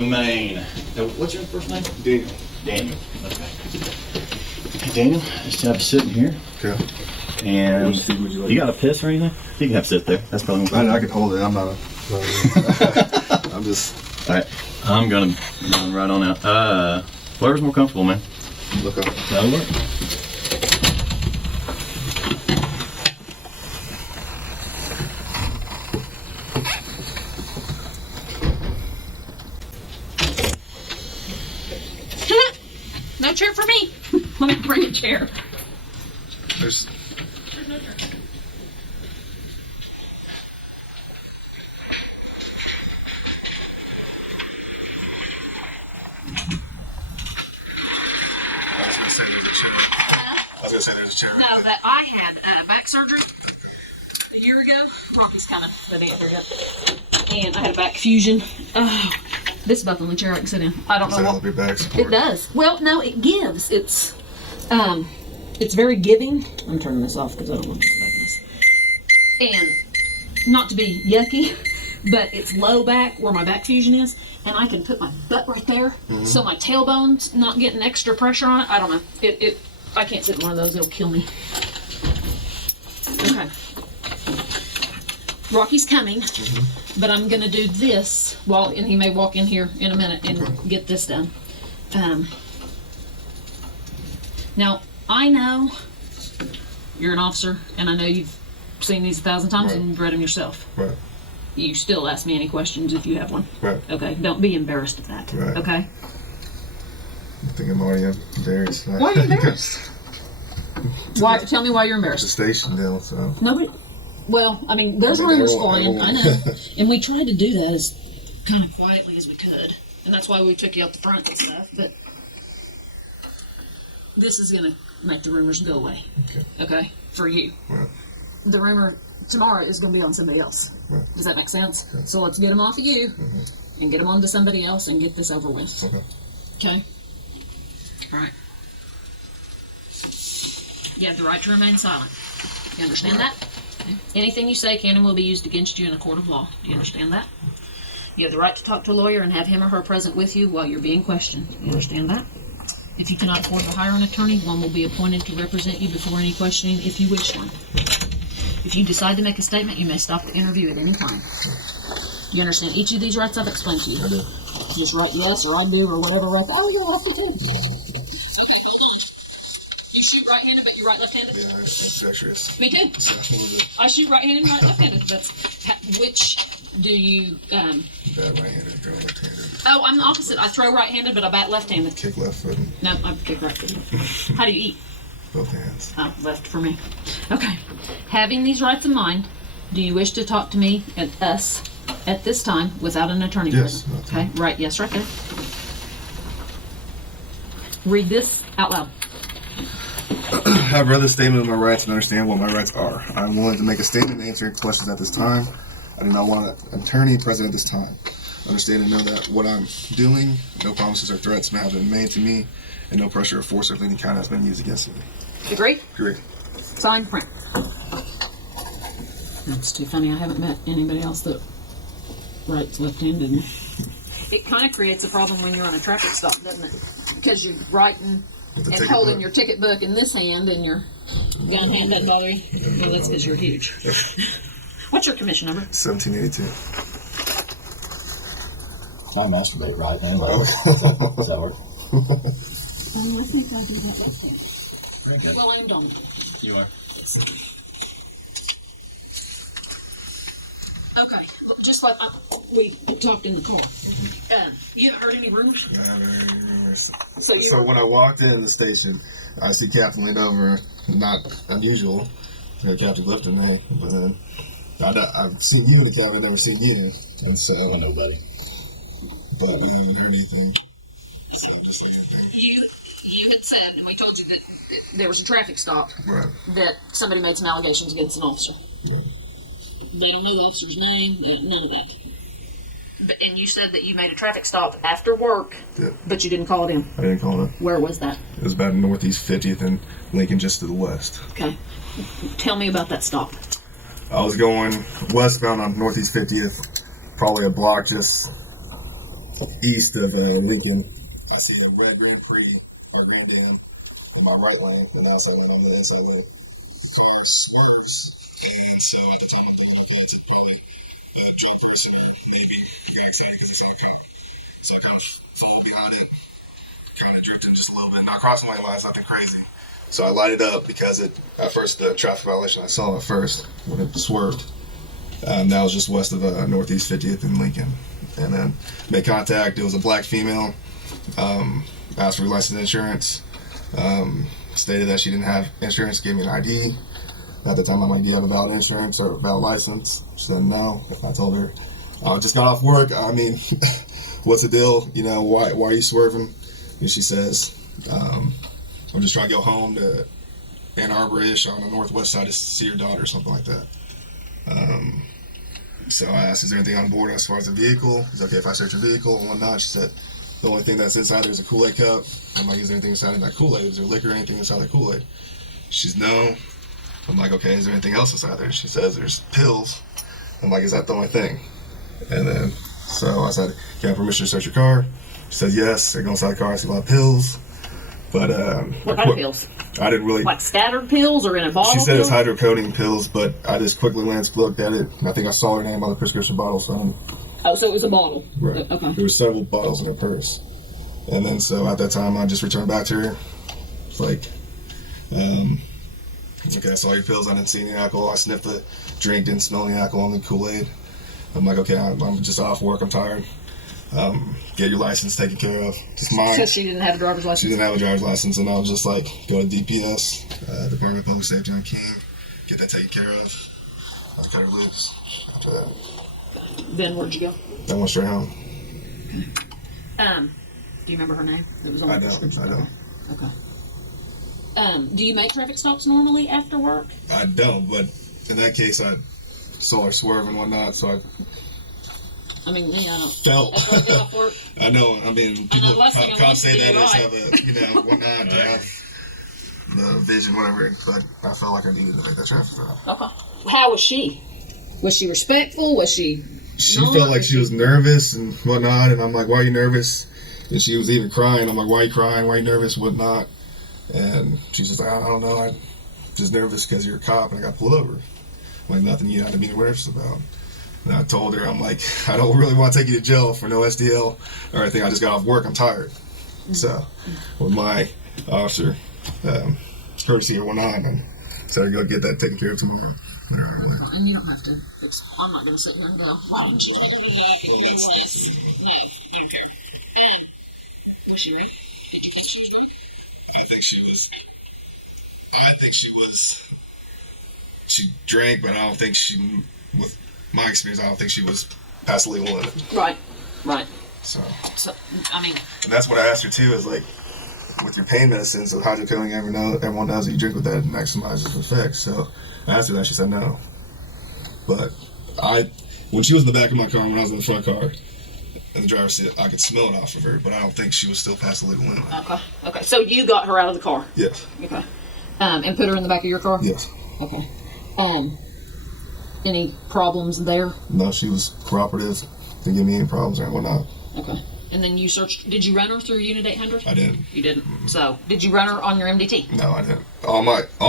Maine. What's your first name? Daniel. Daniel. Okay. Hey, Daniel, just have you sitting here. Okay. And Would you like? you got a piss or anything? You can have sit there. That's probably more I can hold it. I'm not a. I'm just. All right. I'm gonna run right on out. Whatever's more comfortable, man. Look up. That'll work. No chair for me. Let me bring a chair. There's. No chair. I was gonna say there's a chair. No, that I had back surgery a year ago. Rocky's coming. But ain't here yet. And I had a back fusion. Oh, this is about the only chair I can sit in. I don't know what Your back support. it does. Well, no, it gives. It's very giving. I'm turning this off because I don't want this back mess. And not to be yucky, but it's low back where my back fusion is, and I can put my butt right there, so my tailbone's not getting extra pressure on it. I don't know. I can't sit in one of those. It'll kill me. Okay. Rocky's coming, but I'm gonna do this and he may walk in here in a minute and get this done. Now I know you're an officer, and I know you've seen these 1,000 times and you've read them yourself. Right. You still ask me any questions if you have one. Right. Okay. Don't be embarrassed of that. Right. Okay. I think I'm already embarrassed. Why are you embarrassed? Why? Tell me why you're The embarrassed. station deal. So. Nobody. Well, I mean, there's rumors flying. I know, and we tried to do that as kind of quietly as we could, and that's why we took you out the front and stuff. But this is gonna make the rumors go away. Okay, for you. Right. The rumor tomorrow is gonna be on somebody else. Right. Does that make sense? Okay. So let's get them off of you and get them onto somebody else and get this over with. Okay. Okay. All right. You have the right to remain silent. You understand that? Okay. Anything you say can and will be used against you in a court of law. Do you understand that? You have the right to talk to a lawyer and have him or her present with you while you're being questioned. You understand that? If you cannot afford to hire an attorney, one will be appointed to represent you before any questioning if you wish one. If you decide to make a statement, you may stop the interview at any time. You understand each of these rights I've explained to you? I do. Just write yes or I do or whatever right. Oh, you're welcome too. Okay, hold on. You shoot right-handed, but you write left-handed? Yeah, I'm sexuous. Me too. So, a little bit I shoot right-handed and write left-handed. Which do you? bad right-handed, go left-handed. Oh, I'm the opposite. I throw right-handed, but I bat left-handed. Kick left foot. No, I kick right-handed. How do you eat? Both hands. Oh, left for me. Okay. Having these rights in mind, do you wish to talk to me and us at this time without an attorney Yes. present? Okay. Right. Yes. Right there. Read this out loud. I've read the statement of my rights and understand what my rights are. I'm willing to make a statement and answer questions at this time. I do not want an attorney present at this time. Understand and know that what I'm doing, no promises or threats have been made to me, and no pressure or force of any kind has been used against me. Agree? Agree. Sign, print. That's too funny. I haven't met anybody else that writes left-handed. It kind of creates a problem when you're on a traffic stop, doesn't it? Because you're writing and holding your ticket book in this hand and your gun hand doesn't bother you. Well, that's because you're huge. What's your commission number? 1782. I masturbate right now. Does that work? I think I do that left-handed. Very good. Well, I'm done. You are. Okay, well, just like we talked in the car. You haven't heard any rumors? So when I walked in the station, I see Captain leaned over. Not unusual. Captain lifting me, but then I've seen you in the cabin, I've never seen you, and so nobody. But I haven't heard anything. So just like anything. You had said, and we told you that there was a traffic stop. Right. That somebody made some allegations against an officer. Yeah. They don't know the officer's name. None of that. And you said that you made a traffic stop after work, but you didn't call it in. I didn't call it. Where was that? It was about Northeast 50th and Lincoln, just to the west. Okay. Tell me about that stop. I was going westbound on Northeast 50th, probably a block just east of Lincoln. I see a red Grand Prix or Grand Dam on my right lane, and the outside lane on the inside lane. Swerves. So at the time I pulled up, it's a maybe excited because he's here. So I kind of followed behind him, kind of drifting just a little bit, not crossing my lines, nothing crazy. So I lighted up because at first the traffic violation I saw at first when it swerved. That was just west of Northeast 50th in Lincoln. And then made contact. It was a black female. Asked for license insurance. Stated that she didn't have insurance. Gave me an ID. At the time, I'm like, do you have a valid insurance or a valid license? She said no. I told her, I just got off work. I mean, what's the deal? You know, why are you swerving? And she says, I'm just trying to go home to Ann Arbor-ish on the northwest side to see your daughter or something like that. So I asked, is there anything on board as far as the vehicle? Is it okay if I search your vehicle and whatnot? She said, the only thing that's inside there is a Kool-Aid cup. I'm like, is there anything inside of that Kool-Aid? Is there liquor or anything inside that Kool-Aid? She's no. I'm like, okay, is there anything else inside there? She says there's pills. I'm like, is that the only thing? And then, so I said, can I have permission to search your car? She said, yes. I go inside the car, I see a lot of pills. But, what kind of pills? I didn't really... Like scattered pills or in a bottle? She said it's hydrocodone pills, but I just quickly looked at it, and I think I saw her name on the prescription bottle, so I didn't... Oh, so it was a bottle. Right. Okay. There were several bottles in her purse. And then, so at that time, I just returned back to her. It's like, okay, I saw your pills. I didn't see any alcohol. I sniffed the drink, didn't smell any alcohol in the Kool-Aid. I'm like, okay, I'm just off work. I'm tired. Get your license taken care of. Just mine. So she didn't have a driver's license? She didn't have a driver's license, and I was just like, go to DPS, Department of Public Safety on King, get that taken care of. I cut her loose after that. Then where'd you go? I went straight home. Do you remember her name? That was on I the prescription. don't. Okay. Do you make traffic stops normally after work? I don't, but in that case, I saw her swerve and whatnot, so I mean, me, I don't. felt. After I get off work, I know. I mean, people can't say that as right. have a, you know, whatnot to have the vision, whatever. But I felt like I needed to make that traffic stop. Okay. How was she? Was she respectful? Was she? She felt like she was nervous and whatnot, and I'm like, why are you nervous? And she was even crying. I'm like, why are you crying? Why are you nervous? Whatnot? And she's just like, I don't know. I'm just nervous because you're a cop and I got pulled over. I'm like, nothing you have to be nervous about. And I told her, I'm like, I don't really want to take you to jail for no SDL or anything. I just got off work. I'm tired. So, with my officer, courtesy or whatnot, and so I go get that taken care of tomorrow. And you don't have to. I'm not going to sit here and go, why don't you tell me that? No, I don't care. Was she real? Did you think she was drunk? I think she was. She drank, but I don't think she, with my experience, I don't think she was past the legal limit. Right. So, I mean. And that's what I asked her too, is like, with your pain medicine, so hydrocodone, everyone knows that you drink with that, it maximizes the effects. So I asked her that, she said no. But when she was in the back of my car, when I was in the front car, and the driver's seat, I could smell it off of her, but I don't think she was still past the legal limit. Okay. So you got her out of the car? Yes. Okay. And put her in the back of your car? Yes. Okay. Any problems there? No, she was cooperative. Didn't give me any problems or whatnot. Okay. And then you searched, did you run her through Unit 800? I didn't. You didn't? Mm-hmm. So, did you run her on your MDT? No, I didn't. All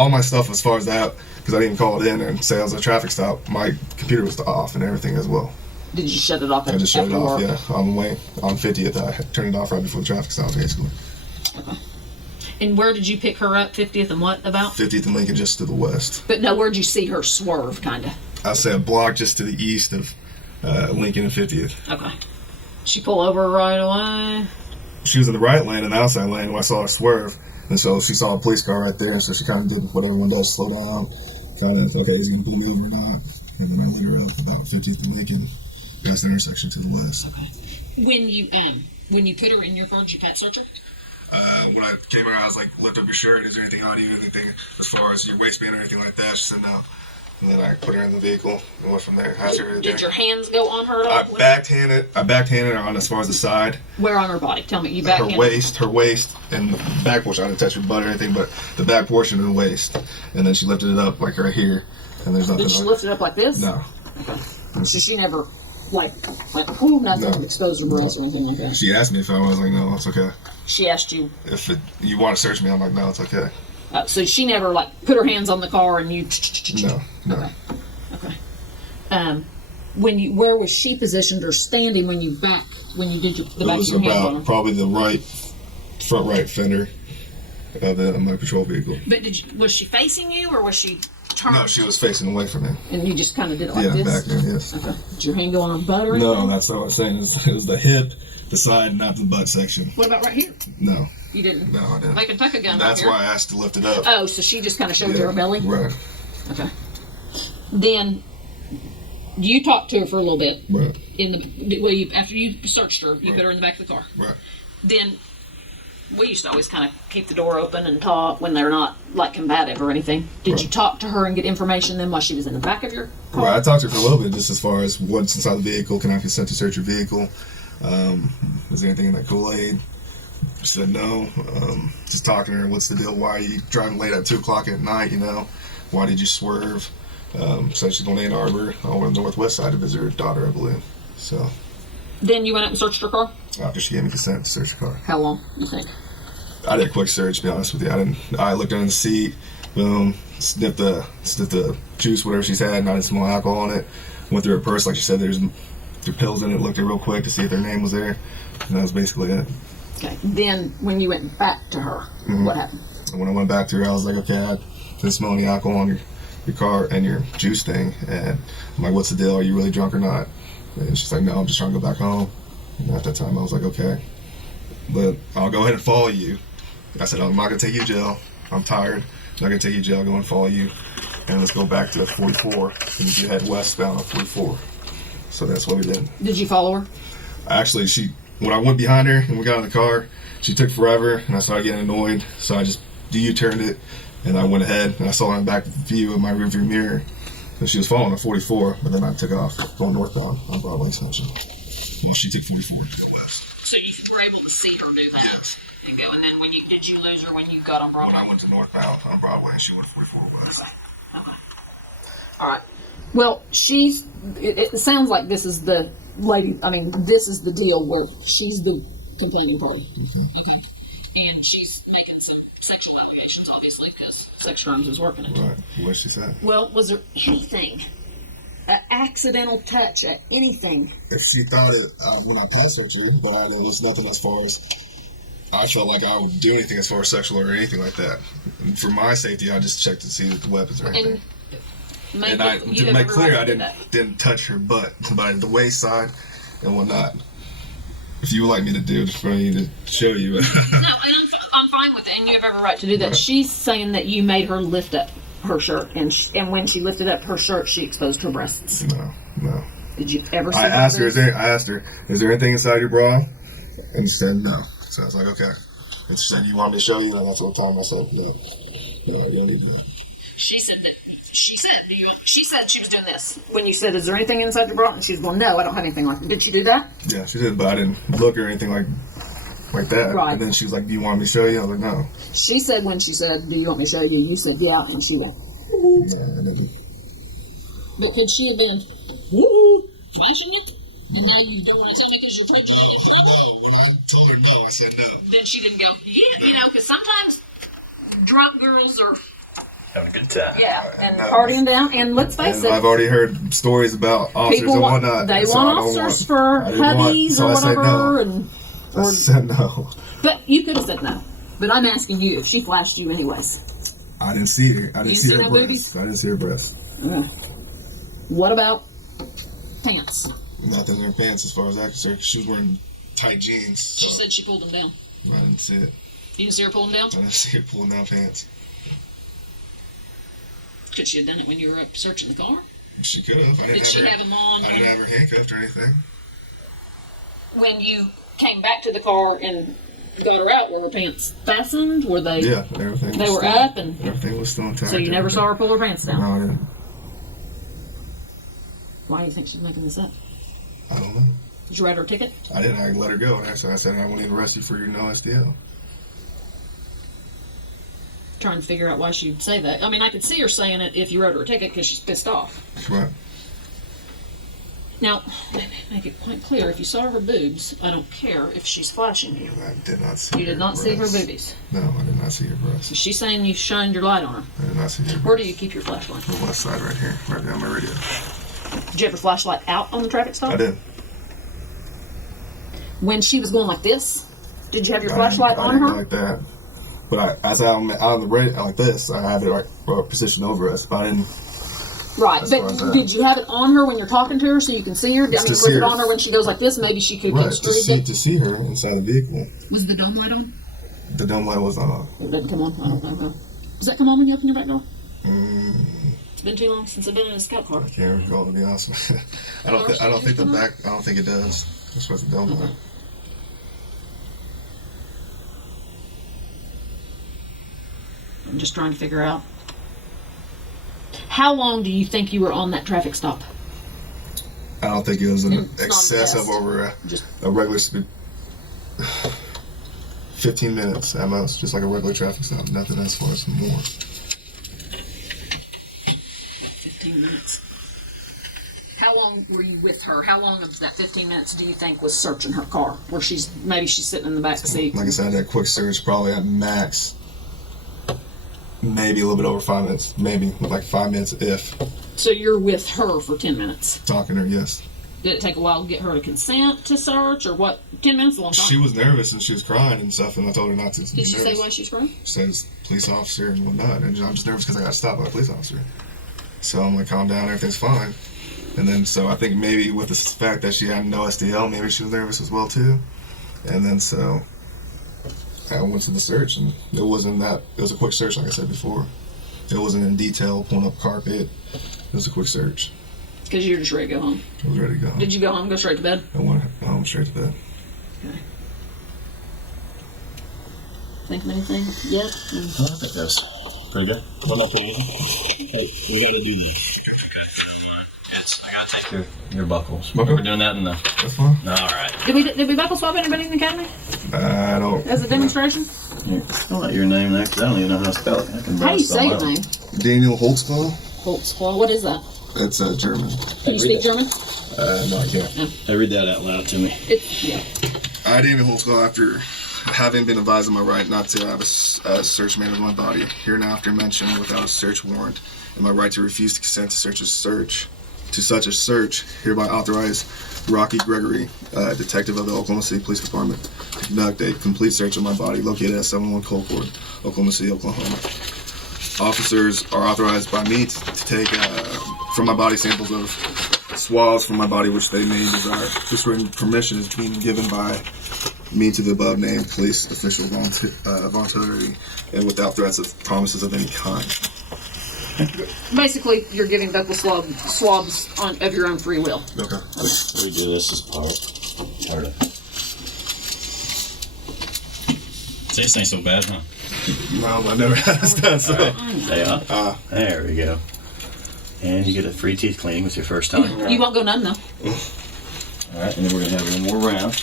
my stuff as far as that, because I didn't call it in and say it was a traffic stop, my computer was off and everything as well. Did you shut it off I just shut it off, work? yeah. On the way, on 50th, I turned it off right before the traffic stop, basically. Okay. And where did you pick her up? 50th and what about? 50th and Lincoln, just to the west. But no, where'd you see her swerve, kind of? I'd say a block just to the east of Lincoln and 50th. Okay. She pull over right away? She was in the right lane and the outside lane when I saw her swerve. And so she saw a police car right there, and so she kind of did what everyone does, slow down. Kind of, okay, is he going to pull me over or not? And then I lit her up about 50th and Lincoln, past the intersection to the west. Okay. When you put her in your car, did you pat search her? When I came around, I was like, lift up your shirt. Is there anything on you? Anything as far as your waistband or anything like that? She said no. And then I put her in the vehicle and went from there. Did your hands go on her at all? I backhanded her on as far as the side. Where on her body? Tell me. You backhanded her waist, and the back portion. I didn't touch her butt or anything, but the back portion of the waist. And then she lifted it up like right here. And there's nothing. Did she lift it up like this? No. Okay. So she never like nothing No. exposed her breast or anything like that? She asked me if I was like, no, it's okay. She asked you. You want to search me, I'm like, no, it's okay. So she never like put her hands on the car and you. No. Okay. Where was she positioned or standing when you did the back of your hand on her? Probably the front right fender of my patrol vehicle. But was she facing you or was she turned? No, she was facing away from me. And you just kind of did it like Yeah, this? back there, yes. Okay. Did your hand go on her butt or No, anything? that's not what I'm saying. It was the hip, the side, not the butt section. What about right here? No. You didn't? No, I didn't. They can tuck a gun That's right here. why I asked to lift it up. Oh, so she just kind of showed you her belly? Right. Okay. Then you talked to her for a little bit. Right. After you searched her, you put her in the back of the car. Right. Then we used to always kind of keep the door open and talk when they're not like combative or anything. Did you talk to her and get information then while she was in the back of your car? Right. I talked to her for a little bit, just as far as what's inside the vehicle. Can I consent to search your vehicle? Is there anything in that Kool-Aid? She said no. Just talking to her. What's the deal? Why are you driving late at 2 o'clock at night? Why did you swerve? Said she's going to Ann Arbor on the northwest side to visit her daughter, I believe. So. Then you went up and searched her car? After she gave me consent to search the car. How long, you think? I did a quick search, to be honest with you. I looked under the seat, boom, sniffed the juice, whatever she's had, and I didn't smell alcohol on it. Went through her purse, like she said, there's pills in it, looked at it real quick to see if their name was there. And that was basically it. Okay. Then when you went back to her, what happened? And when I went back to her, I was like, okay, I didn't smell any alcohol on your car and your juice thing. And I'm like, what's the deal? Are you really drunk or not? And she's like, no, I'm just trying to go back home. And at that time, I was like, okay, but I'll go ahead and follow you. I said, I'm not going to take you to jail. I'm tired. I'm not going to take you to jail. I'll go and follow you. And let's go back to 44. And you head westbound on 44. So that's what we did. Did you follow her? Actually, when I went behind her and we got in the car, she took forever, and I started getting annoyed. So I just U-turned it, and I went ahead, and I saw her in back view of my rearview mirror. So she was following at 44, but then I took off going northbound on Broadway Central. Well, she took 44 to go west. So you were able to see her do that and go. And then did you lose her when you got on Broadway? When I went to northbound on Broadway, she went 44 west. Okay. All right. Well, it sounds like this is the lady, this is the deal where she's the complaining party. Mm-hmm. Okay. And she's making some sexual allegations, obviously, because sex crimes is working it. Right. What she said? Well, was there anything, an accidental touch, anything? If she thought it when I passed her to, but I know there's nothing as far as I felt like I would do anything as far as sexual or anything like that. And for my safety, I just checked to see if the weapons or anything. And to make clear, I didn't touch her butt, but the waist side and whatnot. If you would like me to do it for me to show you. No, and I'm fine with it, and you have every right to do that. Right. She's saying that you made her lift up her shirt, and when she lifted up her shirt, she exposed her breasts. No. Did you ever see I asked her, is there anything inside your bra? And she said no. So I was like, okay. And she said, you want me to show you? And that's what time I said, no, you don't need that. She said she was doing this. When you said, is there anything inside your bra? And she's going, no, I don't have anything like that. Did she do that? Yeah, she did, but I didn't look or anything like that. Right. And then she was like, do you want me to show you? I was like, no. She said when she said, do you want me to show you? You said, yeah, and she went, yeah, I didn't. But could she have been flashing it? And now you don't want to tell me because you're afraid you're going to get in trouble? No, when I told her no, I said no. Then she didn't go, yeah, because sometimes drunk girls are having a good time. Yeah, and partying down. And let's face it, I've already heard stories about officers and whatnot. They want officers for hubbies or whatever. I said no. But you could have said no. But I'm asking you if she flashed you anyways. I didn't see her. I didn't see her no breast. boobies? I didn't see her breast. What about pants? Nothing in her pants as far as I can see. She was wearing tight jeans. So She said she pulled them down. I didn't see it. You didn't see her pulling down? I didn't see her pulling down pants. Could she have done it when you were up searching the car? She could have. Did she have them on? I didn't have her handcuffed or anything. When you came back to the car and got her out, were her pants fastened? Were they? Yeah, everything. They were up and everything was still intact. So you never saw her pull her pants down? No, I didn't. Why do you think she's making this up? I don't know. Did you write her a ticket? I didn't. I let her go. I said I won't even arrest you for your no SDL. Trying to figure out why she'd say that. I mean, I could see her saying it if you wrote her a ticket because she's pissed off. Right. Now, make it quite clear, if you saw her boobs, I don't care if she's flashing you. I did not see You did not see her boobies. No, I did not see her breasts. So she's saying you shined your light on her. I did not see her breasts. Where do you keep your flashlight? The west side right here, right down my radio. Did you have your flashlight out on the traffic stop? I did. When she was going like this, did you have your flashlight on her? Like that. But as I'm out on the radio like this, I have it like positioned over us. But I didn't. Right, but did you have it on her when you're talking to her so you can see her? I mean, was it on her when she goes like this? Maybe she could to see her inside the vehicle. Was the dome light on? The dome light was not on. It didn't come on. I don't know. Does that come on when you open your back door? It's been too long since I've been in a scout car. I can't recall, to be honest with you. I don't think the back. I don't think it does. That's what's the dome light. I'm just trying to figure out. How long do you think you were on that traffic stop? I don't think it was an excess of over a regular speed. 15 minutes at most, just like a regular traffic stop. Nothing as far as more. 15 minutes. How long were you with her? How long of that 15 minutes do you think was searching her car? Where maybe she's sitting in the back seat? Like I said, that quick search probably at max. Maybe a little bit over 5 minutes. Maybe like 5 minutes if. So you're with her for 10 minutes? Talking to her, yes. Did it take a while to get her to consent to search, or what? 10 minutes is a long time. She was nervous and she was crying and stuff, and I told her not to. Did she say why she was crying? She says police officer and whatnot, and I'm just nervous because I got stopped by a police officer. So I'm like, calm down, everything's fine. And then so I think maybe with the fact that she had no SDL, maybe she was nervous as well too. And then so I went to the search, and it wasn't that. It was a quick search, like I said before. It wasn't in detail, pulling up carpet. It was a quick search. Because you were just ready to go home. I was ready to go home. Did you go home, go straight to bed? I went home straight to bed. Okay. Think of anything yet? I think that's pretty good. Well, hey, we gotta do these. Yes, I gotta take your buckles. Okay. We're doing that in the. That's fine. All right. Did we buckle swap anybody in the academy? I don't. As a demonstration? Here, I'll let your name there, because I don't even know how to spell it. How do you say your name? Daniel Holtzclaw. Holtzclaw. What is that? It's German. Can you speak German? No, I can't. Hey, read that out loud to me. Yeah. I, Daniel Holtzclaw, after having been advised of my right not to have a search made of my body, hereinafter mentioned without a search warrant, and my right to refuse to consent to such a search, hereby authorize Rocky Gregory, detective of the Oklahoma City Police Department, to conduct a complete search of my body located at 701 Colcord, Oklahoma City, Oklahoma. Officers are authorized by me to take from my body samples of swabs from my body which they may desire. This written permission is being given by me to the above named police official voluntarily and without threats of promises of any kind. Basically, you're giving buccal swabs of your own free will. Okay. We do this as part. See, this ain't so bad, huh? Well, I never had this done, so. Yeah. There we go. And you get a free teeth cleaning with your first time. You won't go none, though. All right, and then we're going to have one more round.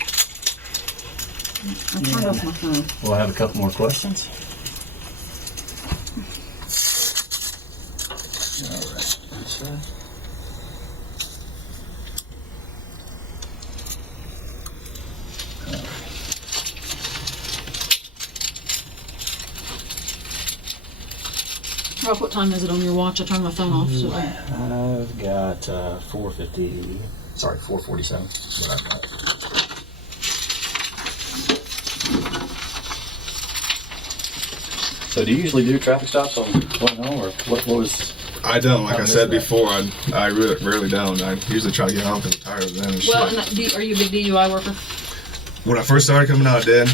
I turned off my phone. We'll have a couple more questions. All right. That's right. Ralph, what time is it on your watch? I turned my phone off. So. I've got 4:50. Sorry, 4:47. That's what I've got. So, do you usually do traffic stops on going home, or what was? I don't. Like I said before, I really rarely don't. I usually try to get home because I'm tired of them and well, shit. Are you a big DUI worker? When I first started coming out, I did.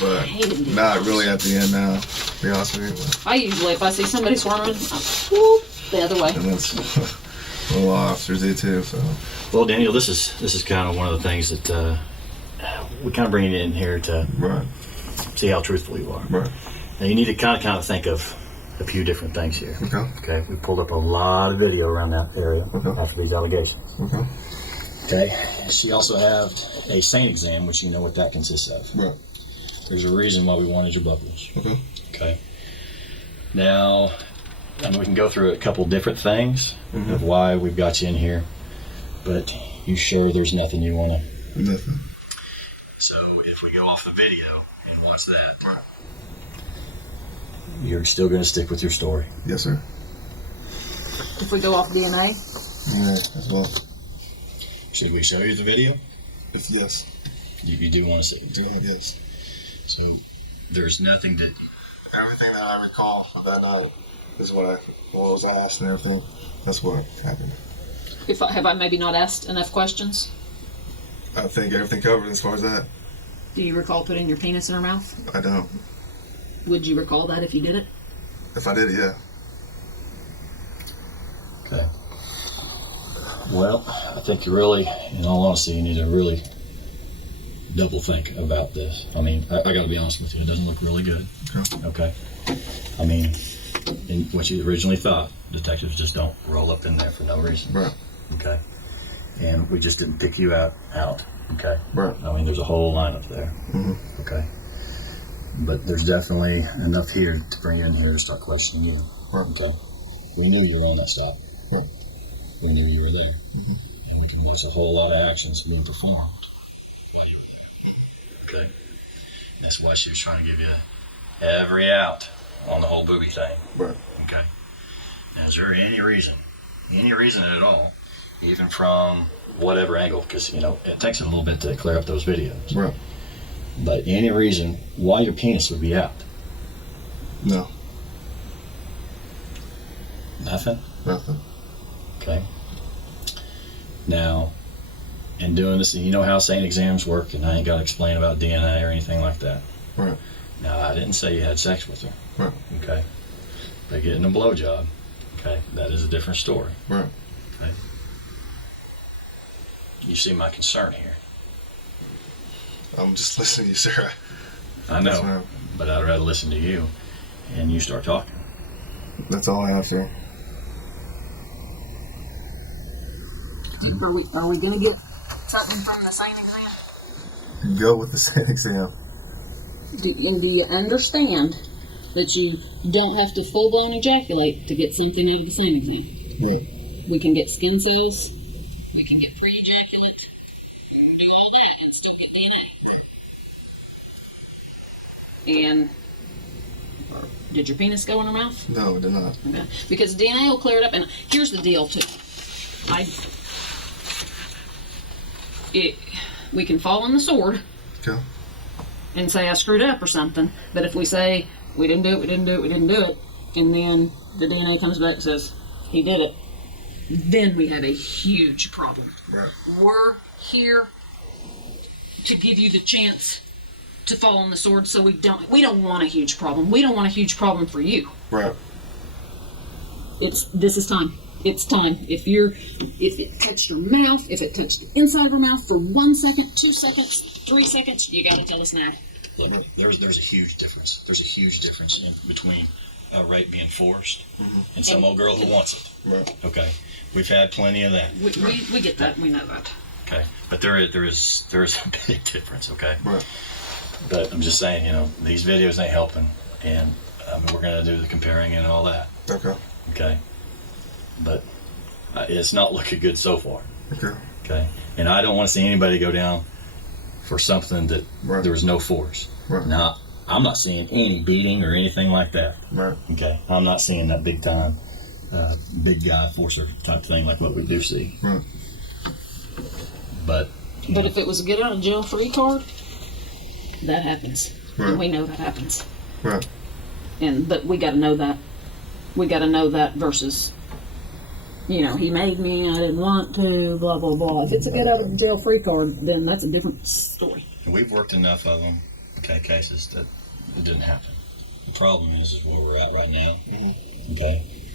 But not really at the end now, to be honest with you. I usually, if I see somebody swarming, I whoop the other way. And that's a lot of officers do too, so. Well, Daniel, this is kind of one of the things that we kind of bring you in here to see how truthful you are. Right. Now, you need to kind of think of a few different things here. Okay. Okay. We pulled up a lot of video around that area after these allegations. Okay. Okay. She also have a SANE exam, which you know what that consists of. Right. There's a reason why we wanted your buckles. Okay. Okay. Now, I mean, we can go through a couple different things of why we've got you in here. But you sure there's nothing you want to? Nothing. So if we go off the video and watch that, Right. you're still going to stick with your story. Yes, sir. If we go off DNA, Yeah, as well. Should we show you the video? Yes. You do want to see it? Yeah, yes. So there's nothing that... Everything that I recall of that night is what was lost and everything. That's what happened. have I maybe not asked enough questions? I think everything covered as far as that. Do you recall putting your penis in her mouth? I don't. Would you recall that if you did it? If I did it, yeah. Okay. Well, I think you really, in all honesty, you need to really double think about this. I mean, I got to be honest with you, it doesn't look really good. Okay. I mean, in what you originally thought, detectives just don't roll up in there for no reason. Right. Okay. And we just didn't pick you out. Okay. Right. I mean, there's a whole lineup there. Mm-hmm. Okay. But there's definitely enough here to bring you in here to start questioning you. Right. Okay. We knew you were on that stop. Yeah. We knew you were there. And there's a whole lot of actions being performed. Okay. That's why she was trying to give you every out on the whole booby thing. Right. Okay. Now, is there any reason at all, even from whatever angle, because, you know, it takes a little bit to clear up those videos. Right. But any reason why your penis would be out? No. Nothing? Nothing. Okay. Now, in doing this, you know how SAINT exams work, and I ain't got to explain about DNA or anything like that. Right. Now, I didn't say you had sex with her. Right. Okay. But getting a blowjob, okay, that is a different story. Right. Okay. You see my concern here. I'm just listening to you, sir. I know, Yes, ma'am. but I'd rather listen to you and you start talking. That's all I have, sir. Are we gonna get something from the SAINT exam? Go with the SAINT exam. Do you understand that you don't have to full-blown ejaculate to get something out of the SAINT exam? Yeah. We can get skin cells, we can get pre-ejaculate, we can do all that and still get DNA. And did your penis go in her mouth? No, it did not. Okay. Because DNA will clear it up, and here's the deal too. We can fall on the sword Okay. and say I screwed up or something, but if we say we didn't do it, and then the DNA comes back and says he did it, then we have a huge problem. Right. We're here to give you the chance to fall on the sword, so we don't want a huge problem. We don't want a huge problem for you. Right. This is time. It's time. If it touched her mouth, if it touched the inside of her mouth for 1 second, 2 seconds, 3 seconds, you got to tell us now. Look, there's a huge difference. There's a huge difference in between a rape being forced and some old girl who wants it. Right. Okay, we've had plenty of that. We get that. We know that. Okay, but there is a big difference. Okay. Right. But I'm just saying, you know, these videos ain't helping, and we're gonna do the comparing and all that. Okay. Okay. But it's not looking good so far. Okay. Okay. And I don't want to see anybody go down for something that Right. there was no force. Right. Now, I'm not seeing any beating or anything like that. Right. Okay. I'm not seeing that big time, big guy forcer type thing like what we do see. Right. But. But if it was a get out of jail free card, that happens. Right. And we know that happens. Right. But we got to know that. We got to know that versus, you know, he made me, I didn't want to, blah, blah, blah. If it's a get out of jail free card, then that's a different story. And we've worked enough of them, okay, cases that it didn't happen. The problem is where we're at right now, okay?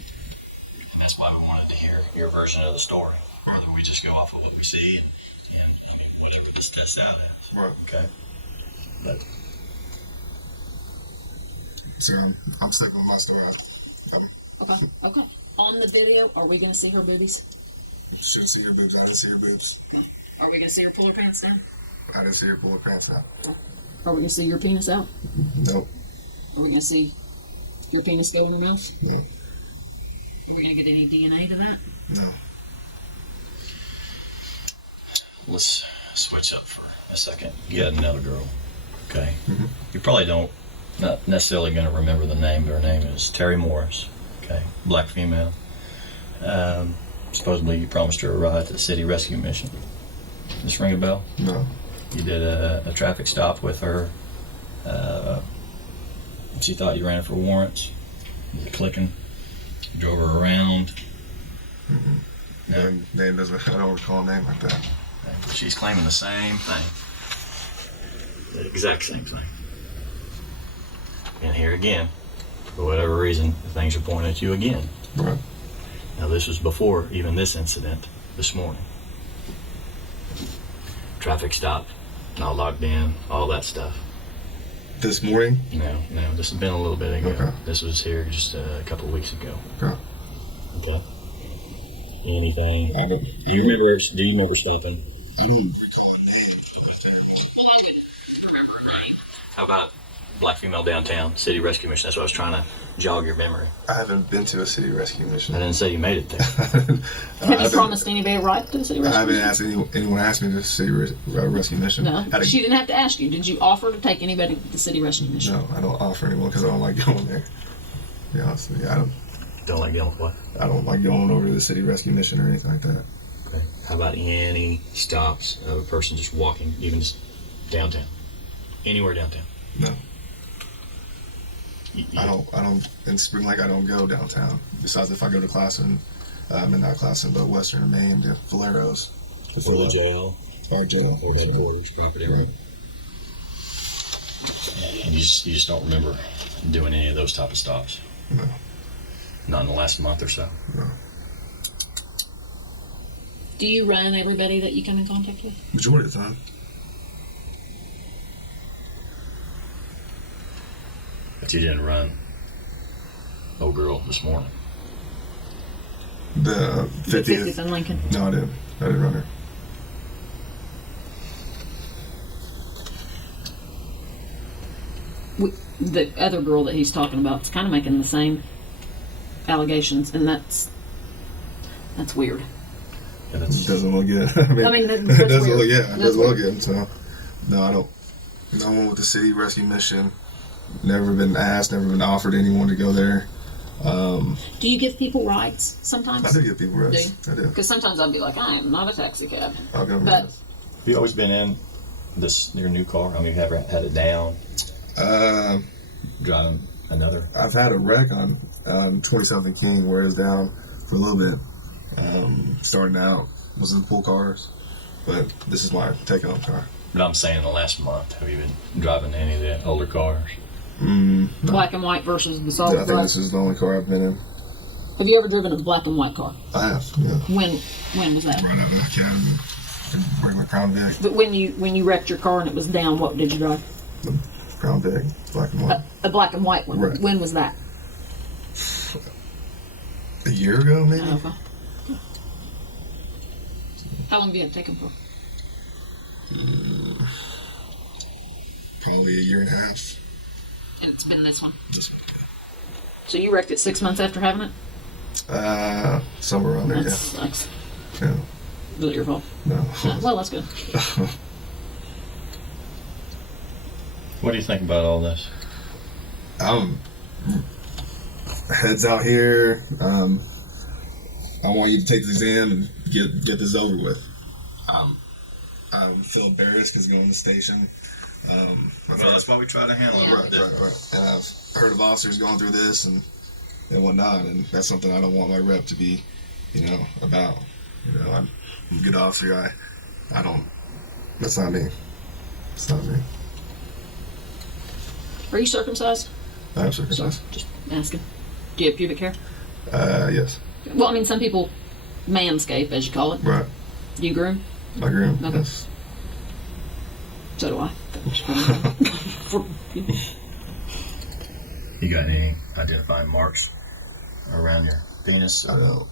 And that's why we wanted to hear your version of the story. Whether we just go off of what we see and I mean, whatever this tests out as. Right. Okay? But So I'm sticking with my story. Okay. On the video, are we going to see her boobies? Should see her boobs. I didn't see her boobs. Are we going to see her pull her pants down? I didn't see her pull her pants out. Are we going to see your penis out? Nope. Are we going to see your penis go in her mouth? No. Are we going to get any DNA to that? No. let's switch up for a second. You had another girl, okay? Mm-hmm. You probably not necessarily going to remember the name, but her name is Terry Morris, okay? Black female. Supposedly you promised her a ride to the city rescue mission. Does this ring a bell? No. You did a traffic stop with her. She thought you ran her for warrants. You were clicking. You drove her around. Mm-hmm. No. Name doesn't. I don't recall a name like that. She's claiming the same thing. The exact same thing. And here again, for whatever reason, things are pointing at you again. Right. Now this was before even this incident this morning. Traffic stop, not logged in, all that stuff. This morning? No, this has been a little bit ago. Okay. This was here just a couple of weeks ago. Okay. Okay. Anything? I don't. Do you remember stopping? I don't recall a name. Well, I couldn't remember her name. How about black female downtown, city rescue mission? That's what I was trying to jog your memory. I haven't been to a city rescue mission. I didn't say you made it there. Have you promised anybody a ride to the city I rescue? haven't asked anyone asked me to city rescue mission. No, she didn't have to ask you. Did you offer to take anybody to the city rescue mission? No, I don't offer anyone because I don't like going there. To be honest with you, Don't like dealing with what? I don't like going over to the city rescue mission or anything like that. Okay. How about any stops of a person just walking, even just downtown? Anywhere downtown? No. You- I don't, in Spring Lake, I don't go downtown. Besides if I go to Classen, not Classen, but Western and Main, to Valero's. Or the jail, Or jail. or headquarters, property, right? And you just don't remember doing any of those type of stops? No. Not in the last month or so? No. Do you run everybody that you come in contact with? Majority of the time. But you didn't run old girl this morning. The 50th. in Lincoln. No, I didn't. I didn't run her. The other girl that he's talking about is kind of making the same allegations, and that's weird. Yeah, that's, Doesn't look good. I mean, it that's doesn't weird. look, yeah, it That's doesn't look weird. good. So, no, I don't. No one with the city rescue mission. Never been asked, never been offered anyone to go there. Do you give people rides sometimes? I do give people rides. I do. Because sometimes I'd be like, I am not a taxi cab. I'll go But rides. have you always been in your new car? I mean, have you ever had it down, driving another? I've had a wreck on 20-something King where it was down for a little bit. Starting out was in pool cars, but this is my take-home car. But I'm saying in the last month, have you been driving any of the older cars? No. black and white versus the I solid think black. this is the only car I've been in. Have you ever driven a black and white car? I have, yeah. When was that? Right up with Academy. Regular Crown Vic. But when you wrecked your car and it was down, what did you drive? Crown Vic, black and white. A black and white one. Right. When was that? A year ago, maybe? Oh, okay. How long have you had to take them for? Probably a year and a half. And it's been this one. This one, So you wrecked it 6 months after having it? yeah. Somewhere around there, That sucks. yeah. Was it your fault? No. Well, that's good. What do you think about all this? Heads out here. I want you to take this exam and get this over with. I feel embarrassed because going to the station. That's why we try to handle Yeah. Right. And I've heard of officers going through this and whatnot, and that's something I don't want my rep to be, about. I'm a good officer. I don't. That's not me. It's not me. Are you circumcised? I am circumcised. Just asking. Do you have pubic hair? Yes. Well, I mean, some people manscape, as you call it. Right. Do you groom? I agree. Okay. Yes. So do I. You got any identifying marks around your penis? I don't.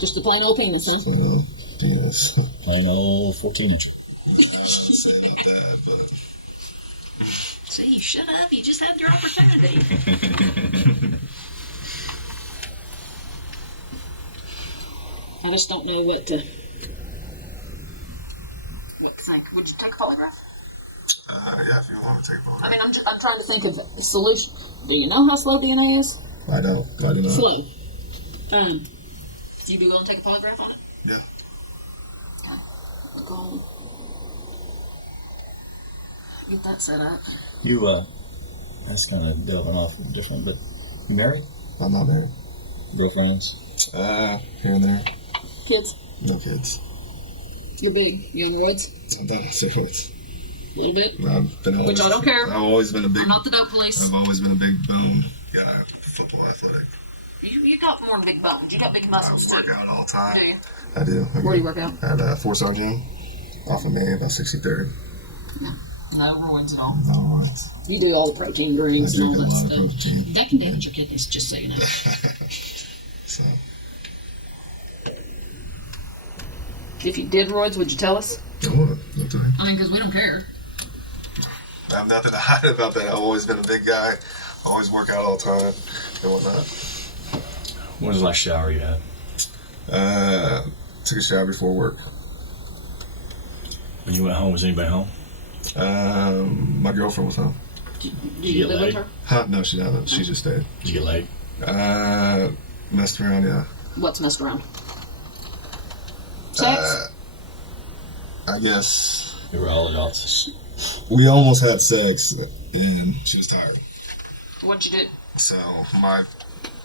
Just a plain old penis, huh? Plain penis. Plain old 14 inch. I wouldn't say about that, but See, shut up. You just had your opportunity. I just don't know what to sake, would you take a polygraph? Yeah, if you want to take a polygraph. I mean, I'm trying to think of a solution. Do you know how slow DNA is? I don't. I do not. Slow. You be willing to take a polygraph on it? Yeah. Okay. Go get that set up. You, that's kind of delving off different, but you married? I'm not married. Girlfriends? Here and there. Kids? No kids. You're big. You on roids? I'm not steroids. A little bit? I've been Which I don't care. I've always been a big. I'm not the dope police. I've always been a big bone guy. Football athletic. You got more than big bones. You got big muscles I too. work out all the time. Do you? I do. Where do you work out? At Fort Star Gym. Off of Main, about 63rd. No roids at all. No right. You do all the protein drinks I and all drink a that lot of stuff. protein. That can damage your kidneys, just so you know. So. If you did roids, would you tell us? I would. No time. I mean, because we don't care. I have nothing to hide about that. I've always been a big guy. Always work out all the time and whatnot. When was the last shower you had? Took a shower before work. When you went home, was anybody home? My girlfriend was home. Do you live with her? Huh? No, she doesn't. She just stayed. Did you get laid? Messed around, yeah. What's messed around? Sex? I guess You were all adults. we almost had sex and she was tired. What'd you do? So my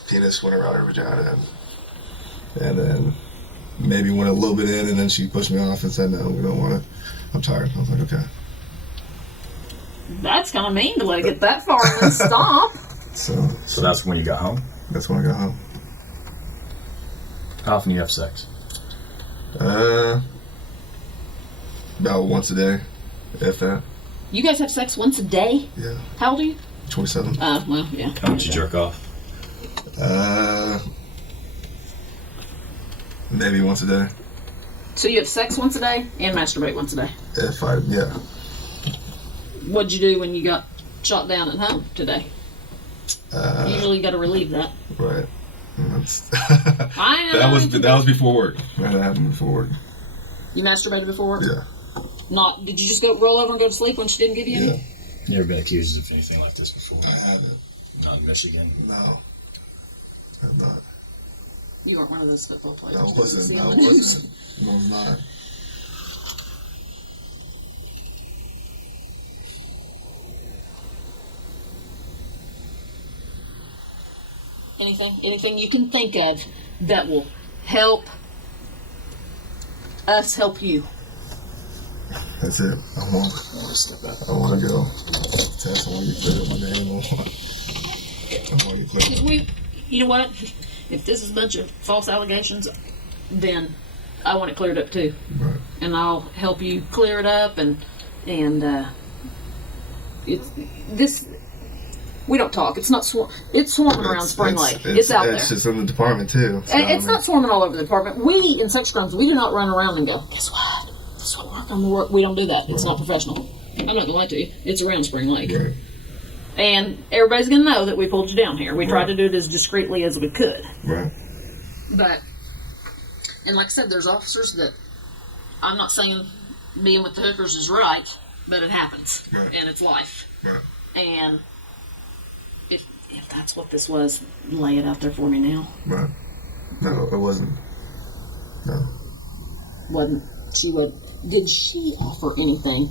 penis went around her vagina and then maybe went a little bit in and then she pushed me off and said, no, we don't want it. I'm tired. I was like, okay. That's kind of mean to let it get that far and then stop. So that's when you got home? That's when I got home. How often do you have sex? About once a day, if that. You guys have sex once a day? Yeah. How old are you? 27. Well, yeah. How much you jerk off? Maybe once a day. So you have sex once a day and masturbate once a day? Yeah. What'd you do when you got shot down at home today? Usually you got to relieve that. Right. I know. That was before work. That happened before work. You masturbated before work? Yeah. Did you just go roll over and go to sleep when she didn't give you any? Yeah. You ever been accused of anything like this before? I haven't. Not in Michigan. No. I'm not. You weren't one of those football players. I wasn't. No, I'm not. Anything you can think of that will help us help you. That's it. I want to go test. I want to get clear with my name. I want to get clear. You know what? If this is a bunch of false allegations, then I want it cleared up too. Right. And I'll help you clear it up and this. We don't talk. It's not it's swarming around Spring Lake. It's out there. It's just in the department too. So, It's not swarming all over the department. We in sex crimes, we do not run around and go, guess what? This what work on the work. We don't do that. It's not professional. I'm not gonna lie to you. It's around Spring Lake. Right. And everybody's gonna know that we pulled you down here. We tried to do it as discreetly as we could. Right. But, and like I said, there's officers that, I'm not saying being with the hookers is right, but it happens. Right. And it's life. Right. And if that's what this was, lay it out there for me now. Right. No, it wasn't. No. Did she offer anything?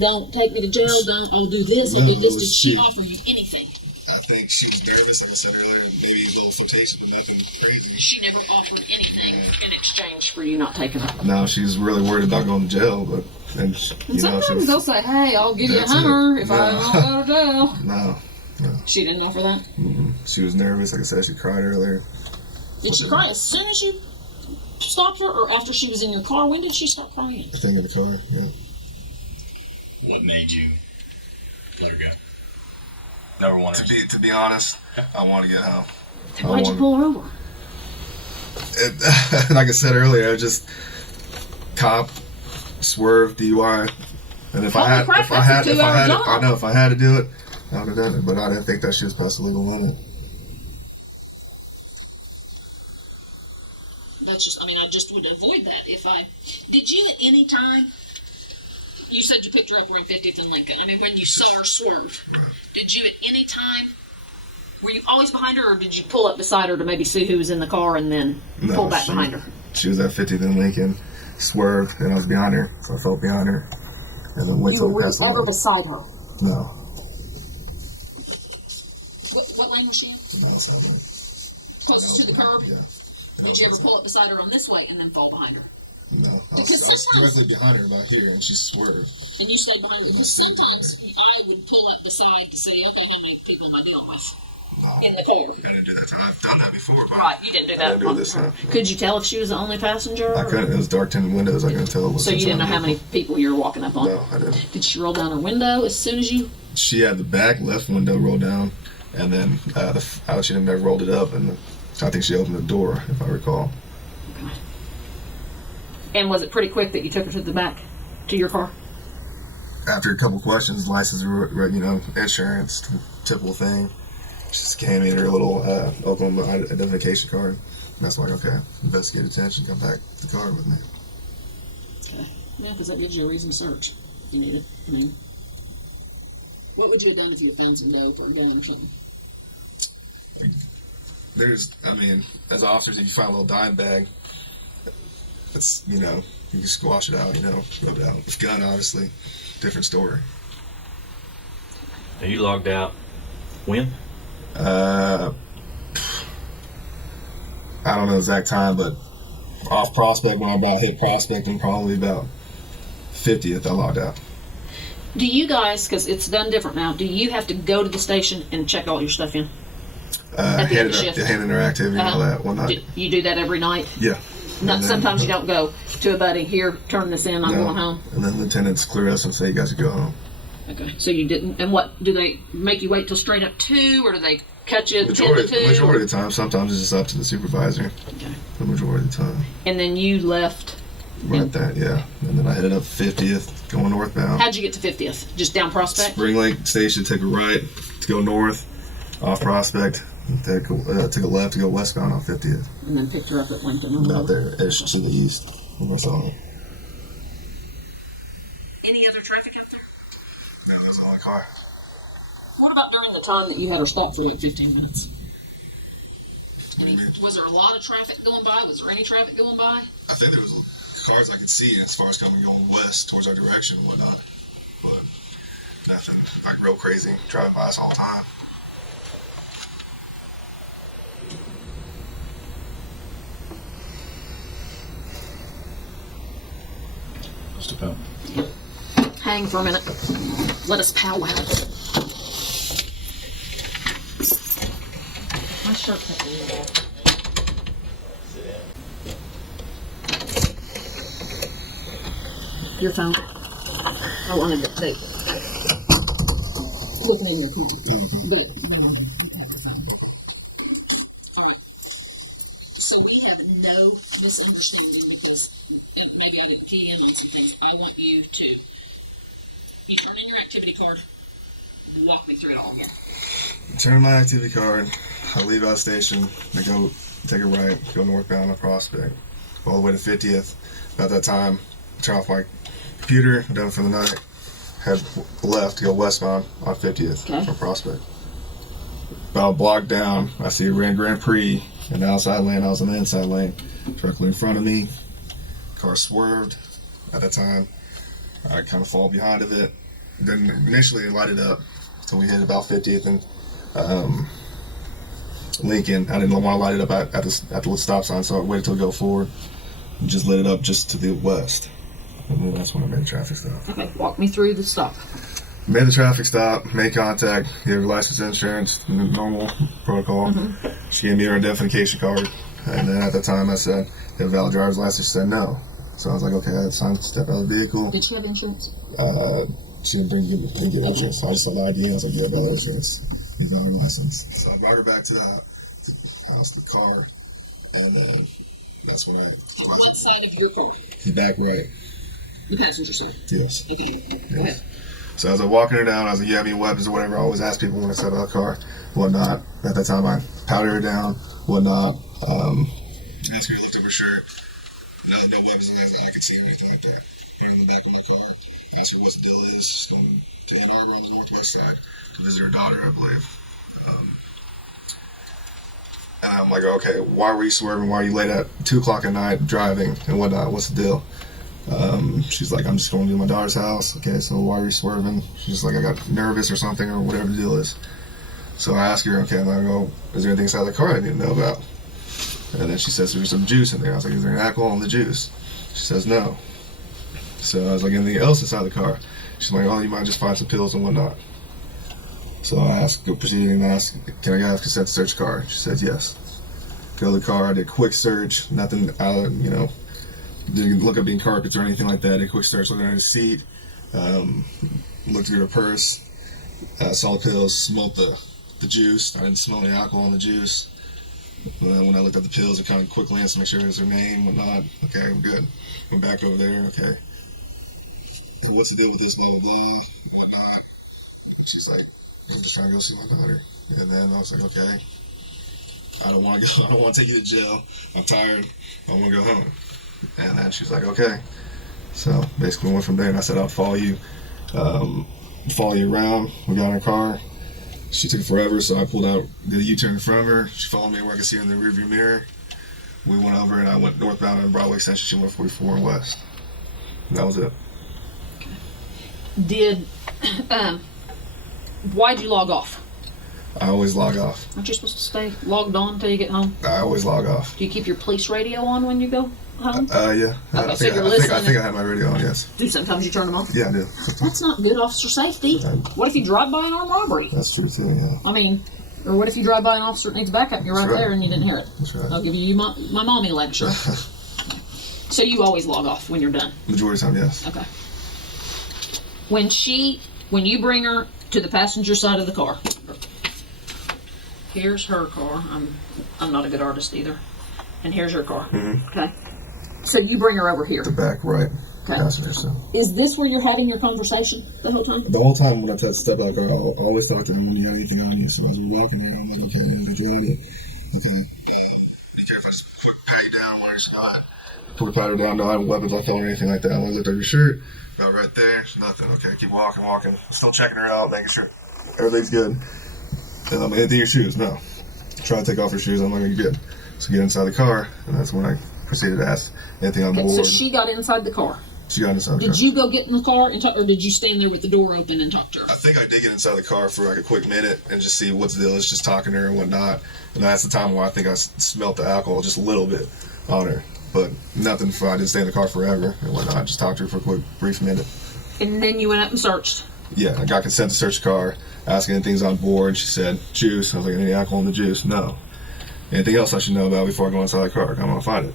Don't take me to jail, I'll do this, I'll do this. Did she offer you anything? I think she was nervous, like I said earlier, maybe a little flirtation, but nothing crazy. She never offered anything in exchange for you not taking her. No, she's really worried about going to jail, but And sometimes they'll say, hey, I'll give you a $100 if I don't go to jail. No. She didn't offer that? Mm-hmm. She was nervous, like I said, she cried earlier. Did she cry as soon as you stopped her, or after she was in your car? When did she start crying? I think in the car, yeah. What made you let her go? Never wanted To be honest, I want to get home. And why'd you pull her over? Like I said earlier, I just cop, swerve, DUI, and if I had to do it, I would have done it. But I didn't think that she was past the legal limit. That's just, I just would avoid that if did you at any time You said you picked her up around 50th and Lincoln. I mean, when you saw her swerve, did you at any time, were you always behind her, or did you pull up beside her to maybe see who was in the car and then pull back behind her? She was at 50th and Lincoln, swerved, and I was behind her, so I felt behind her, and then went You to were the ever beside her? No. What lane was she in? No, it's not me. Closest to the curb? Yeah. Did you ever pull up beside her on this way and then fall behind her? No. I Because was sometimes- directly behind her about here, and she swerved. And you stayed behind her? Because sometimes I would pull up beside to say, okay, how many people am I dealing with? In the car. I didn't do that time. I've done that before, but Right, you didn't do I that. didn't do it this time. Could you tell if she was the only passenger? I couldn't. It was dark tinted windows. I couldn't tell. It was So you didn't know inside how the many people you were walking up on? vehicle. No, I didn't. Did she roll down her window as soon as you? She had the back left window rolled down, and then she never rolled it up, and I think she opened the door, if I recall. Okay. And was it pretty quick that you took her to the back, to your car? After a couple questions, license, insurance, typical thing. She just came in her little Oklahoma identification card. And that's like, okay, investigate attention, come back to the car with me. Okay. Yeah, because that gives you a reason to search. You need it. I mean, what would you have done if you had found some dope or a gun or something? As officers, if you find a little dime bag, it's, you can squash it out, rub it out. With gun, obviously, different story. Now you logged out when? I don't know the exact time, but off Prospect, when I about hit Prospecting, probably about 50th, I logged out. Do you guys, because it's done different now, do you have to go to the station and check all your stuff in? At the end of the shift? Handing her activity and all that one night. You do that every night? Yeah. Sometimes you don't go to a buddy, here, turn this in, I'm going home. And then lieutenants clear us and say, you guys can go home. Okay, so you didn't, and what, do they make you wait till straight up 2, or do they cut you at 10 to 2? Majority of the time. Sometimes it's just up to the supervisor. Okay. The majority of the time. And then you left. Right there, yeah. And then I headed up 50th, going northbound. How'd you get to 50th? Just down Prospect? Spring Lake Station, took a right to go north, off Prospect. Took a left to go westbound on 50th. And then picked her up at Lincoln. Out there, ish to the east. And that's all. Any other traffic out there? That was all I caught. What about during the time that you had her stopped for like 15 minutes? What do you mean? Was there a lot of traffic going by? Was there any traffic going by? I think there was cars I could see as far as coming going west towards our direction and whatnot. But nothing like real crazy driving by us all the time. Step out. Hang for a minute. Let us powwow. My shirt cut me in. Your phone. I wanted to take. With me in your phone. But so we have no misunderstanding with this. Maybe I didn't key in on some things. I want you to. You turn in your activity card and walk me through it all again. Turn my activity card. I leave out station. I go take a right, go northbound on Prospect, all the way to 50th. About that time, turn off my computer, done for the night. Head left to go westbound on 50th from Prospect. About a block down, I see a Grand Prix in the outside lane. I was in the inside lane. Directly in front of me. Car swerved at that time. I kind of fall behind of it. Then initially it lighted up until we hit about 50th and Lincoln. I didn't want to light it up at the stop sign, so I waited till we go forward and just lit it up just to the west. And then that's when I made the traffic stop. Okay, walk me through the stop. Made the traffic stop, made contact, gave her license, insurance, normal protocol. She gave me her identification card. And then at the time I said, you have a valid driver's license? She said no. So I was like, okay, it's time to step out of the vehicle. Did she have insurance? She didn't get insurance. So I just saw the ID. I was like, yeah, valid insurance. You have a valid license. So I brought her back to the house, the car. And then that's when I... On what side of your car? The back right. The passenger side? Yes. Okay, go ahead. So as I was walking her down, I was like, you have any weapons or whatever? I always ask people when I step out of the car, whatnot. At that time, I powdered her down, whatnot. Asked her to lift up her shirt. No weapons I could see or anything like that. right in the back of my car. Asked her what the deal is. She's going to Ann Arbor on the northwest side to visit her daughter, I believe. And I'm like, okay, why were you swerving? Why are you late at 2 o'clock at night driving and whatnot? What's the deal? She's like, I'm just going to my daughter's house. Okay, so why are you swerving? She's like, I got nervous or something or whatever the deal is. So I ask her, okay, and I go, is there anything inside the car I need to know about? And then she says there's some juice in there. I was like, is there any alcohol in the juice? She says no. So I was like, anything else inside the car? She's like, oh, you might just find some pills and whatnot. So I asked, proceeding and asked, can I get consent to search the car? She said yes. Go to the car, I did a quick search, nothing, didn't look up any carpets or anything like that. I did a quick search, looked under the seat, looked through her purse, saw the pills, smelled the juice. I didn't smell any alcohol in the juice. When I looked at the pills, I kind of quick glanced to make sure it was her name, whatnot. Okay, I'm good. Went back over there, okay. And what's the deal with this, blah, blah, blah, whatnot. She's like, I'm just trying to go see my daughter. And then I was like, okay, I don't want to go. I don't want to take you to jail. I'm tired. I want to go home. And then she's like, okay. So basically went from there, and I said, I'll follow you around. We got in her car. She took forever, so I pulled out, did a U-turn in front of her. She followed me where I could see her in the rearview mirror. We went over, and I went northbound on Broadway Extension. She went 44 and west. And that was it. Did why'd you log off? I always log off. Aren't you supposed to stay logged on until you get home? I always log off. Do you keep your police radio on when you go home? Yeah. Okay, so you're I listening. think I have my radio on, yes. Do sometimes you turn them off? Yeah, I do. That's not good officer safety. What if you drive by an armed robbery? That's true, too, yeah. I mean, or what if you drive by an officer that needs backup and you're right there and you didn't hear it? That's right. I'll give you my mommy lecture. So you always log off when you're done? Majority of the time, yes. Okay. When you bring her to the passenger side of the car, here's her car. I'm not a good artist either. And here's her car. Mm-hmm. Okay. So you bring her over here. The back right. Okay. Passenger side. Is this where you're having your conversation the whole time? The whole time when I step out of the car, I'll always talk to him when you have anything on you. So as we're walking there, I'm like, okay, I'm doing it. Be careful, just quick pat you down where she's not. Put a pat her down, don't have weapons on phone or anything like that. When I looked at your shirt, about right there, nothing. Okay, keep walking. Still checking her out, making sure everything's good. And anything in your shoes? No. Try to take off her shoes. I'm like, you're good. So get inside the car, and that's when I proceeded to ask anything on board. So she got inside the car. She got inside the car. Did you go get in the car and talk, or did you stand there with the door open and talk to her? I think I did get inside the car for like a quick minute and just see what's the deal is, just talking to her and whatnot. And that's the time where I think I smelt the alcohol just a little bit on her. But nothing, I didn't stay in the car forever and whatnot. Just talked to her for a quick, brief minute. And then you went up and searched? Yeah, I got consent to search the car, asking anything's on board. She said, juice. I was like, any alcohol in the juice? No. Anything else I should know about before I go inside the car? I'm going to find it.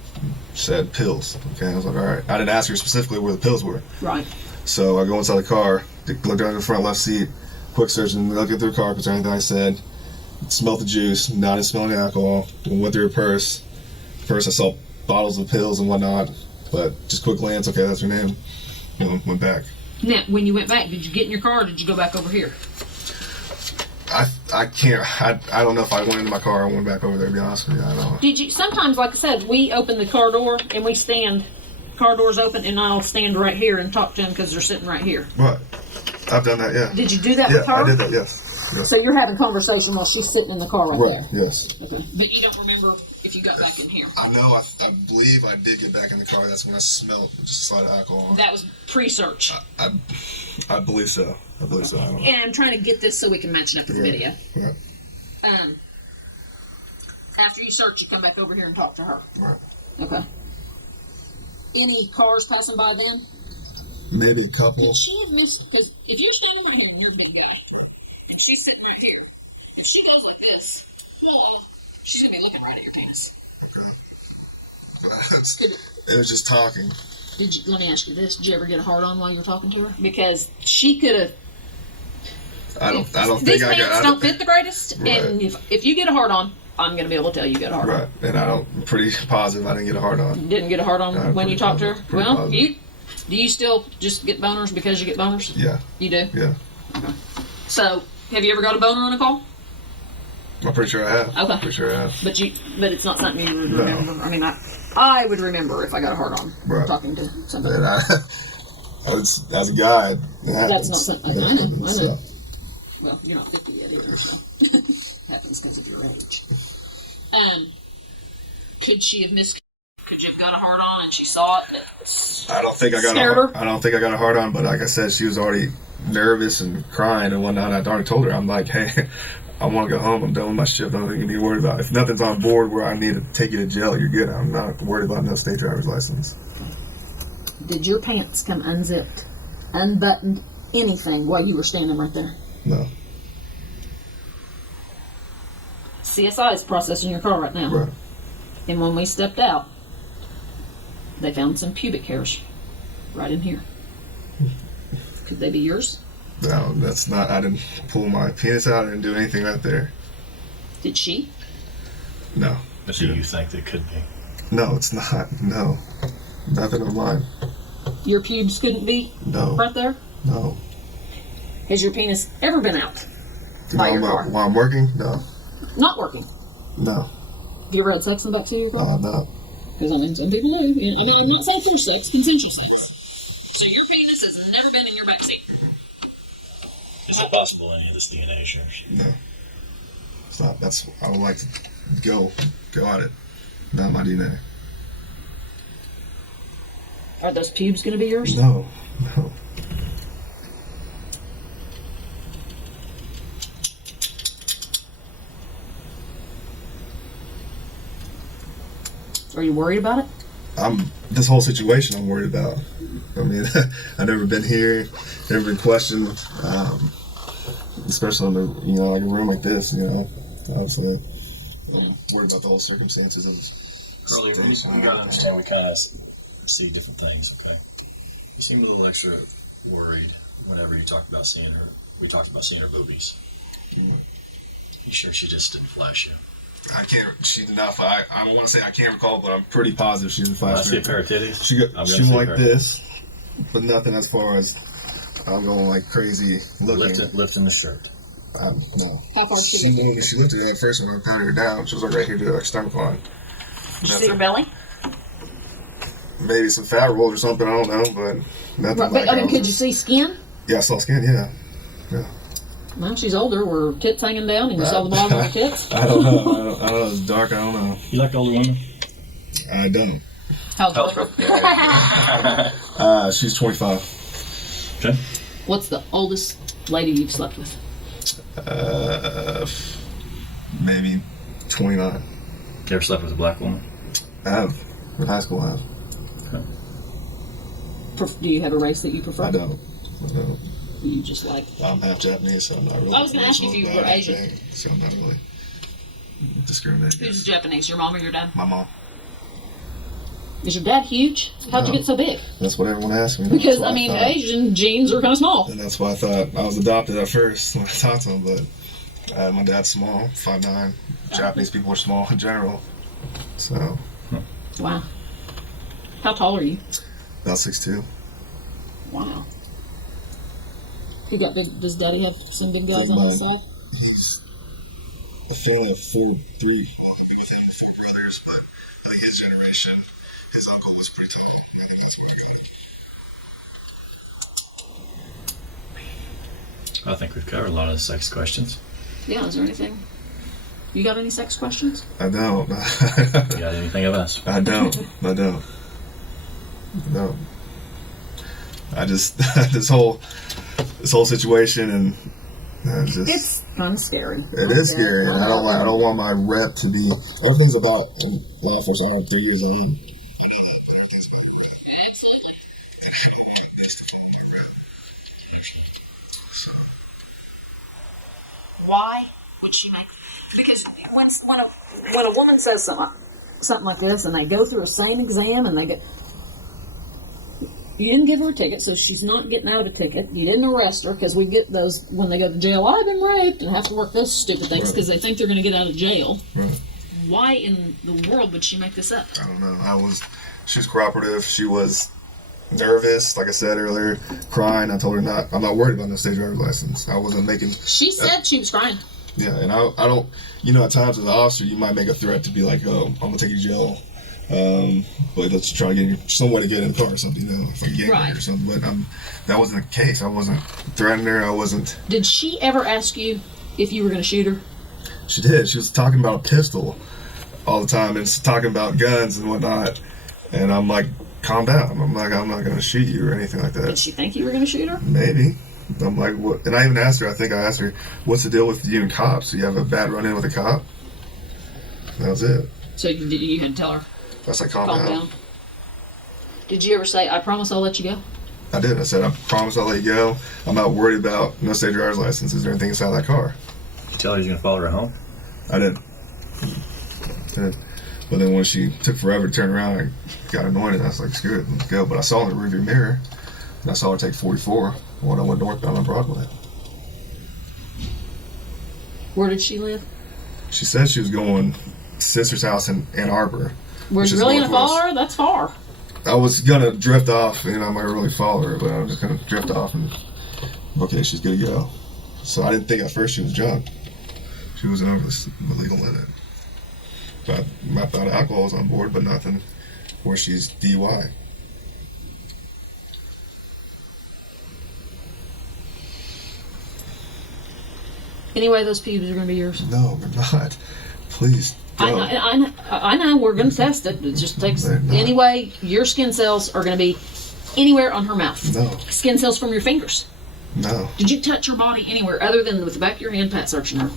She said, pills. Okay, I was like, all right. I didn't ask her specifically where the pills were. Right. So I go inside the car, look down the front left seat, quick search, and looking through the carpets or anything I said. Smelled the juice, not smelling the alcohol. Went through her purse. First I saw bottles of pills and whatnot, but just quick glance, okay, that's her name. Went back. Now, when you went back, did you get in your car or did you go back over here? I can't, I don't know if I went into my car or went back over there, to be honest with you. I don't know. Did you, sometimes, like I said, we open the car door and we stand, car door's open, and I'll stand right here and talk to them because they're sitting right here. Right. I've done that, yeah. Did you do that with her? Yeah, I did that, yes. So you're having conversation while she's sitting in the car right there? Yes. Okay. But you don't remember if you got back in here? I know, I believe I did get back in the car. That's when I smelled just a slight alcohol. That was pre-search. I believe so. I don't know. And I'm trying to get this so we can match it up with the video. Right. After you search, you come back over here and talk to her. Right. Okay. Any cars passing by then? Maybe a couple. Could she have missed? Because if you're standing right here and you're going to go, and she's sitting right here, and she goes like this, well, she's going to be looking right at your penis. Okay. It was just talking. Let me ask you this: did you ever get a hard on while you were talking to her? Because she could have. I don't think these I got. pants don't fit the greatest, Right. and if you get a hard on, I'm going to be able to tell you got a hard on. Right, and I'm pretty positive I didn't get a hard on. You didn't get a hard on when you talked to her? Well, positive. Do you still just get boners because you get boners? Yeah. You do? Yeah. Okay. So, have you ever got a boner on a call? I'm pretty sure I have. Okay. Pretty sure I have. But it's not something you would remember. I mean, I would remember if I got a hard on talking to somebody. And As a guy, it happens. That's not something. I know. So. Well, you're not 50 yet either, so happens because of your age. Could she have missed? Could you have got a hard on and she saw it? I don't think I got a hard on, but like I said, she was already nervous and crying and whatnot. I already told her, I'm like, hey, I want to go home. I'm done with my shift. I don't think you need to worry about it. If nothing's on board where I need to take you to jail, you're good. I'm not worried about no state driver's license. Did your pants come unzipped, unbuttoned, anything while you were standing right there? No. CSI is processing your car right now. Right. And when we stepped out, they found some pubic hairs right in here. Could they be yours? No, that's not. I didn't pull my penis out. I didn't do anything right there. Did she? No. But do you think they could be? No, it's not. No. Nothing of mine. Your pubes couldn't be No. right there? No. Has your penis ever been out by your car? While I'm working? No. Not working. No. Have you ever had sex in the backseat of your car? No. Because, I mean, some people do. I mean, I'm not saying forced sex, consensual sex. So your penis has never been in your backseat? Is it possible any of this DNA is yours? No. It's not. I would like to go at it. Not my DNA. Are those pubes going to be yours? No. Are you worried about it? This whole situation I'm worried about. I mean, I've never been here, never been questioned, especially in like a room like this, Obviously, I'm worried about the whole circumstances of Earlier, we gotta understand we kind of see different things, okay? You seem a little extra worried whenever you talked about seeing her. We talked about seeing her boobies. You sure she just didn't flash you? She did not flash. I don't want to say I can't recall, but I'm pretty positive she didn't flash. I see a pair of titties. She went like this, but nothing as far as I'm going like crazy looking. Lifting the shirt. No. How far She lifted it at first when I patted her down. She was like right here to her stomach line. Did you see her belly? Maybe some fat rolls or something, I don't know, but nothing But, I mean, could you see skin? Yeah, I saw skin, yeah. Well, she's older. Were her tits hanging down and you saw the bottom of her tits? I don't know. I don't know. It's dark. I don't know. You like older women? I don't. How's her? She's 25. Okay. What's the oldest lady you've slept with? Maybe 29. You ever slept with a black woman? I have. In high school, I have. Okay. Do you have a race that you prefer? I don't. You just like... I'm half Japanese, so I'm not really... I was going to ask you if you were Asian. So I'm not really discriminating. Who's Japanese, your mom or your dad? My mom. Is your dad huge? How'd you get so big? That's what everyone asks me. Because, I mean, Asian genes are kind of small. And that's why I thought I was adopted at first when I talked to him, but my dad's small, 5'9". Japanese people are small in general. So... Wow. How tall are you? About 6'2". Wow. Does Daddy have some big guys on his side? A family of 4, 3. Well, he with him 4 brothers, but I think his generation, his uncle was pretty tall. I think he's pretty good. I think we've covered a lot of the sex questions. Yeah, is there anything? You got any sex questions? I don't. You got anything of us? I don't. No. I just this whole situation and just It's kind of scary. it is scary. And I don't want my rep to be. Everything's about law enforcement. I have 3 years on. Everything's about my rep. Absolutely. I don't want this to fall my rep. Why would she make? Because when a woman says something like this, and they go through a same exam, and they get. You didn't give her a ticket, so she's not getting out of a ticket. You didn't arrest her, because we get those when they go to jail. I've been raped, and have to work those stupid things because they think they're going to get out of jail. Right. Why in the world would she make this up? I don't know. She was cooperative. She was nervous, like I said earlier, crying. I told her I'm not worried about no state driver's license. I wasn't making. She said she was crying. Yeah, and I don't. At times as an officer, you might make a threat to be like, "Oh, I'm gonna take you to jail." But let's try to get some way to get in the car or something, if I can get Right. or something. But that wasn't the case. I wasn't threatening her. I wasn't. Did she ever ask you if you were going to shoot her? She did. She was talking about a pistol all the time and talking about guns and whatnot. And I'm like, calm down. I'm like, I'm not going to shoot you or anything like that. Did she think you were going to shoot her? Maybe. I'm like, what? And I even asked her, I think I asked her, what's the deal with you and cops? Do you have a bad run-in with a cop? That was it. So you had to tell her, That's like, calm calm down. Did you ever say, I promise I'll let you go? I did. I said, I promise I'll let you go. I'm not worried about no state driver's license. Is there anything inside that car? You tell her he's going to follow her home? I did. But then when she took forever to turn around, I got annoyed and I was like, screw it, let's go. But I saw in the rearview mirror, and I saw her take 44 when I went northbound on Broadway. Where did she live? She said she was going sister's house in Ann Arbor. Were you really going to follow her? That's far. I was going to drift off, I might really follow her, but I was just going to drift off and, okay, she's good to go. So I didn't think at first she was drunk. She wasn't over the legal limit. But I thought alcohol was on board, but nothing where she's DUI. Anyway, those pubes are going to be yours. No, they're not. Please don't. I know. We're going to test it. It just takes. They're not. Anyway, your skin cells are going to be anywhere on her mouth. No. Skin cells from your fingers. No. Did you touch her body anywhere other than with the back of your hand, pat searching her?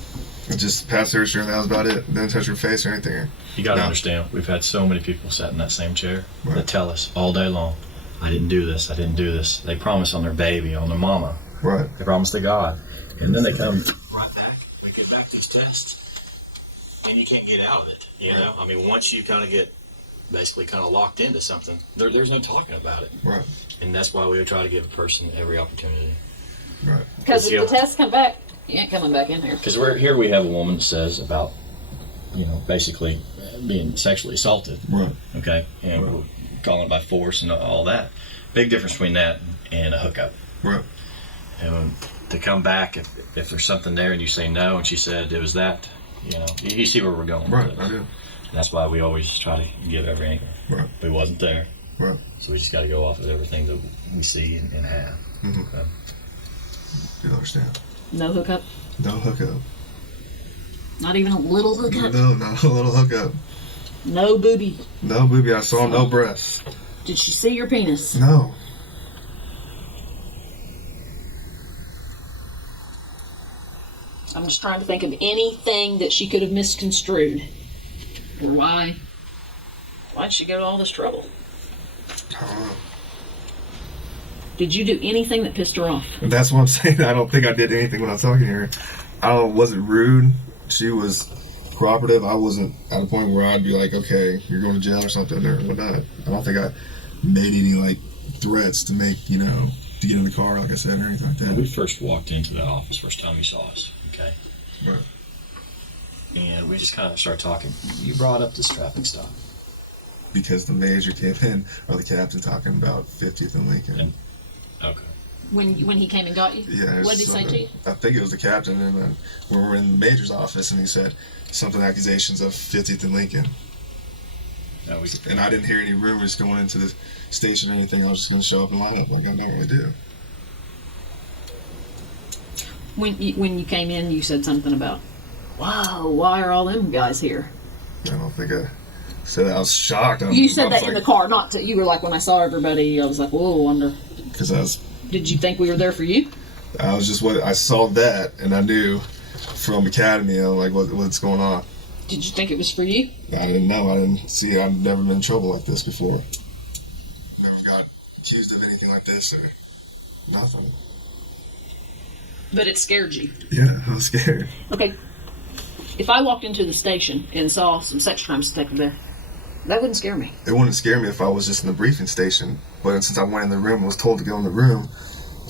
I just passed her, and that was about it. Didn't touch her face or anything. You got to No. understand, we've had so many people sat in that same chair Right. that tell us all day long, I didn't do this, I didn't do this. They promise on their baby, on their mama. Right. They promise to God. And then they come right back, we get back these tests, and you can't get out of it, you know? I mean, once you kind of get basically kind of locked into something, there's no talking about it. Right. And that's why we would try to give a person every opportunity. Right. Because if Yeah. the tests come back, you ain't coming back in here. Because we have a woman that says about, basically being sexually assaulted. Right. Okay, and we're calling it by force and all that. Big difference between that and a hookup. Right. And to come back, if there's something there and you say no, and she said it was that, you see where we're going. Right. with it. I do. And that's why we always try to give every angle. Right. We wasn't there, Right. so we just got to go off of everything that we see and have. Mm-hmm. Okay. You understand? No hookup. No hookup. Not even a little hookup. No, not a little hookup. No booby. No booby. I saw no breasts. Did she see your penis? No. I'm just trying to think of anything that she could have misconstrued. Or why'd she go to all this trouble? I don't know. Did you do anything that pissed her off? And that's what I'm saying. I don't think I did anything when I was talking to her. Wasn't rude. She was cooperative. I wasn't at a point where I'd be like, okay, you're going to jail or something or whatnot. I don't think I made any threats to make, to get in the car, like I said, or anything like When that. we first walked into the office, first time you saw us, okay? Right. And we just kind of started talking. You brought up this traffic stop. Because the major came in, or the captain talking about 50th and Lincoln. And okay. When he came and got you? Yeah. What did he say something. to you? I think it was the captain, and then we were in the major's office, and he said something accusations of 50th and Lincoln. No, And I didn't hear any rumors going into the station or anything. I was just going to show up and line up like I normally do. When you came in, you said something about, wow, why are all them guys here? I don't think I said that. I was shocked. You said that in the car, not to, you were like, when I saw everybody, I was like, whoa, I wonder. Because Did you think we were there for you? I was just I saw that, and I knew from Academy, I'm like, what's going on? Did you think it was for you? I didn't know. I didn't see. I've never been in trouble like this before. Never got accused of anything like this or nothing. But it scared you. Yeah, I was scared. Okay. If I walked into the station and saw some sex crimes detective there, that wouldn't scare me. It wouldn't scare me if I was just in the briefing station. But since I went in the room, I was told to go in the room,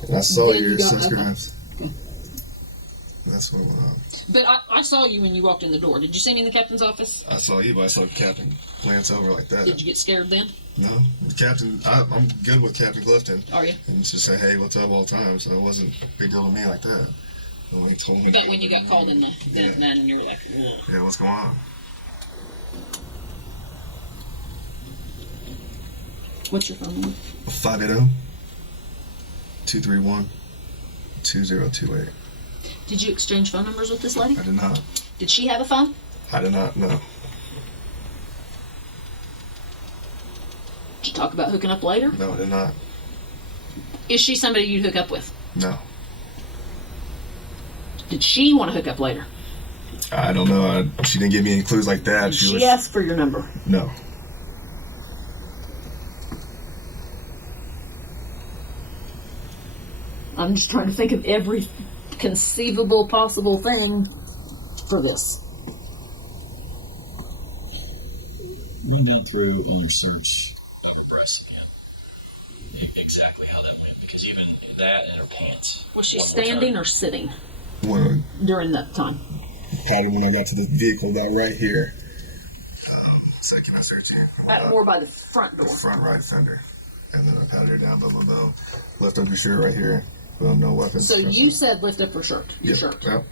and I saw Then you your got- sex okay. crimes. Okay. That's what went on. But I saw you when you walked in the door. Did you see me in the captain's office? I saw you, but I saw the captain glance over like that. Did you get scared then? No, the captain. I'm good with Captain Clifton. Are you? And just say, hey, what's up all the time. So it wasn't a big deal to me like that. And when he told me. But when you got called in then Yeah. you were like, ugh. Yeah, what's going on? What's your phone number? 580-231-2028. Did you exchange phone numbers with this lady? I did not. Did she have a phone? I did not, no. Did you talk about hooking up later? No, I did not. Is she somebody you'd hook up with? No. Did she want to hook up later? I don't know. She didn't give me any clues like that. Did she ask for your number? No. I'm just trying to think of every conceivable possible thing for this. Run down through search breasts again. Exactly how that went, because even that and her pants. Was she standing or sitting When during that time? patted when I got to the vehicle, about right here. Second, I searching. Or by the front door? The front right fender. And then I patted her down, boom, boom, boom. Lift up your shirt right here. Boom, no weapons. So you said lift up her shirt. Your shirt. Yep.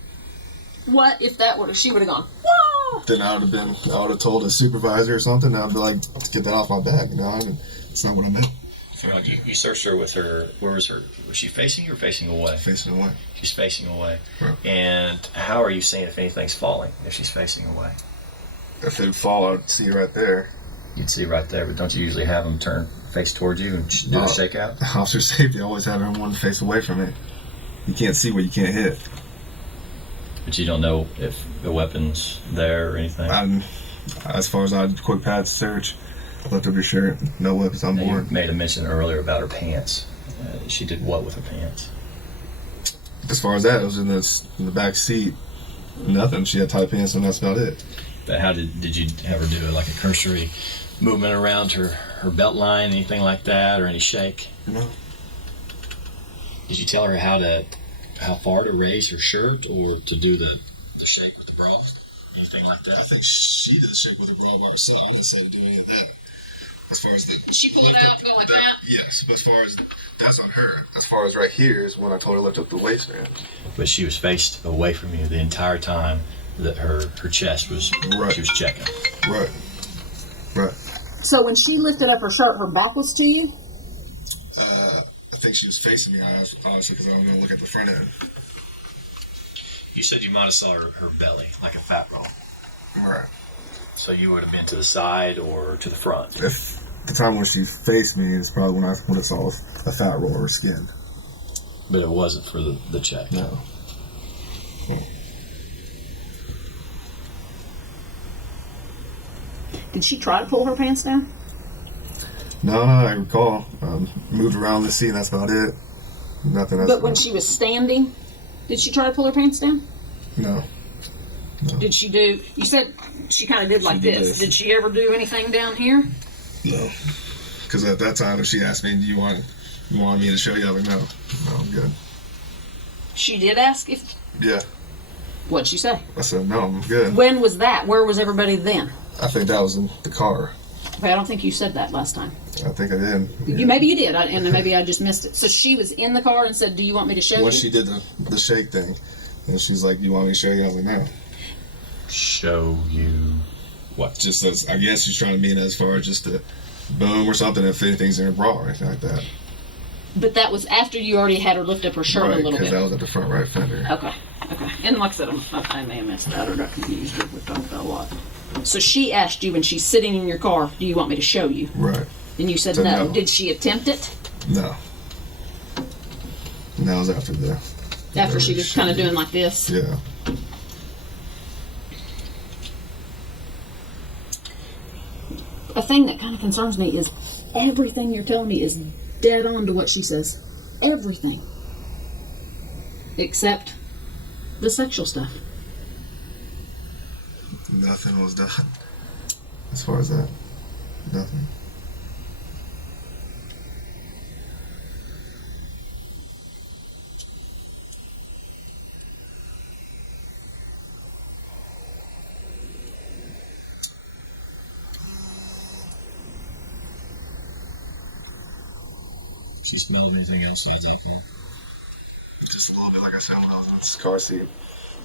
What if that would have? She would have gone. Whoa! Then I would have told a supervisor or something. I'd be like, get that off my back, you know. And it's not what I meant. So you searched her with her. Where was her? Was she facing you or facing away? Facing away. She's facing away. Right. And how are you seeing if anything's falling if she's facing away? If it would fall, I'd see right there. You'd see right there, but don't you usually have them turn face towards you and do a shakeout? Officer safety always have everyone face away from it. You can't see what you can't hit. But you don't know if the weapon's there or anything? As far as I did quick pat search, lift up your shirt, no weapons on board. You made a mention earlier about her pants. She did what with her pants? As far as that, it was in the back seat. Nothing. She had tight pants and that's about it. But how did you have her do like a cursory movement around her belt line, anything like that, or any shake? No. Did you tell her how far to raise her shirt or to do the shake with the bra? Anything like that? I think she did the shake with the bra by herself instead of doing any of that. As far as she pulled it out, go like that? Yes, but as far as that's on her. As far as right here is when I told her to lift up the waistband. But she was faced away from you the entire time that her chest was, right. She was checking. Right. Right. So when she lifted up her shirt, her back was to you? I think she was facing me, honestly, because I'm going to look at the front end. You said you might have saw her belly, like a fat roll. Right. So you would have been to the side or to the front? If the time when she faced me is probably when I would have saw a fat roll or skin. But it wasn't for the check? No. Oh. Did she try to pull her pants down? No, I recall. Moved around the seat, and that's about it. Nothing else. But when she was standing, did she try to pull her pants down? No. Did she do? You said she kind of did like this. Did she ever do anything down here? No. Because at that time, if she asked me, "Do you want me to show you?" I was like, "No, I'm good." She did ask if. Yeah. What'd she say? I said, "No, I'm good." When was that? Where was everybody then? I think that was in the car. Okay, I don't think you said that last time. I think I did. Yeah. Maybe you did, and maybe I just missed it. So she was in the car and said, "Do you want me to show you?" When she did the shake thing, and she's like, "You want me to show you?" I was like, "No." Show you what? Just as I guess she's trying to mean as far as just a boom or something, if anything's in her bra or anything like that. But that was after you already had her lift up her shirt Right, a little because bit. that was at the front right fender. Okay. And like I said, I may have missed that or got confused. We've talked about a lot. So she asked you when she's sitting in your car, "Do you want me to show you?" Right. And you said So no. no. Did she attempt it? No. And that was after the. After she was kind of doing like this? Yeah. A thing that kind of concerns me is everything you're telling me is dead on to what she says. Everything. Except the sexual stuff. Nothing was done. As far as that. Nothing. She smelled anything else besides alcohol? Just a little bit, like I said, when I was in this car seat.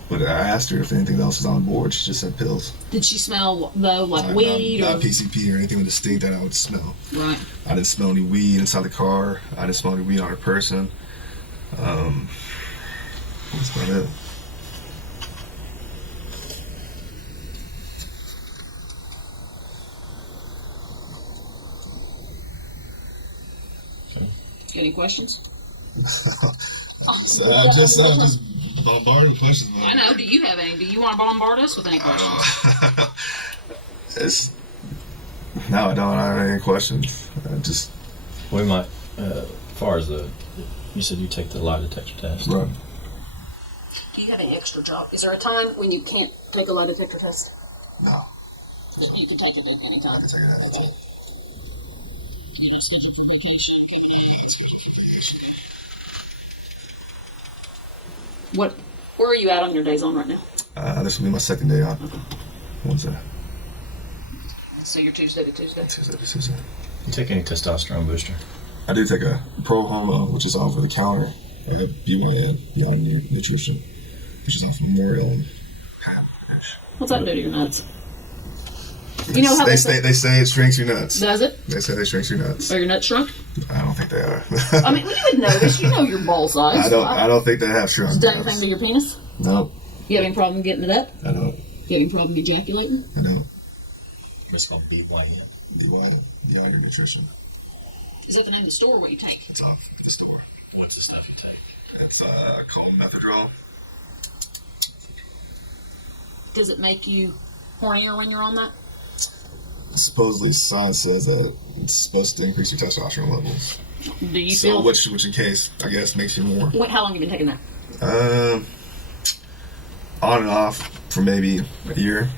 But I asked her if anything else was on board. She just said pills. Did she smell, though, like weed? Not or PCP or anything with distinct that I would smell. Right. I didn't smell any weed inside the car. I didn't smell any weed on her person. That's about it. Any questions? I'm just bombarding questions. I know. Do you have any? Do you want to bombard us with any questions? No, I don't have any questions. We might, as far as you said you take the lie detector test. Right. Do you have any extra job? Is there a time when you can't take a lie detector test? No. You can take it at any I time. can take it. That's it. You don't schedule for vacation. What? Where are you at on your days on right now? This will be my second day on. What's that? So you're Tuesday to Tuesday. Tuesday. You take any testosterone booster? I do take a pro hormone, which is over the counter at BYN, Beyond Nutrition, which is off Memorial and Ham-ish. What's that do to your nuts? You know how they say it shrinks your nuts. Does it? They say they shrinks your nuts. Are your nuts shrunk? I don't think they are. I mean, you would know this. You know your ball size. I don't think they have shrunk. Has it done anything to your penis? No. You have any problem getting it up? I don't. You have any problem ejaculating? I don't. It's called BYN. BYN, Beyond Nutrition. Is that the name of the store where you take? It's off at the store. What's the stuff you take? It's called methadrol. Does it make you hornier when you're on that? Supposedly, science says that it's supposed to increase your testosterone levels. Do you So, feel? which in case, I guess, makes you more. Wait, how long have you been taking that? On and off for maybe a year.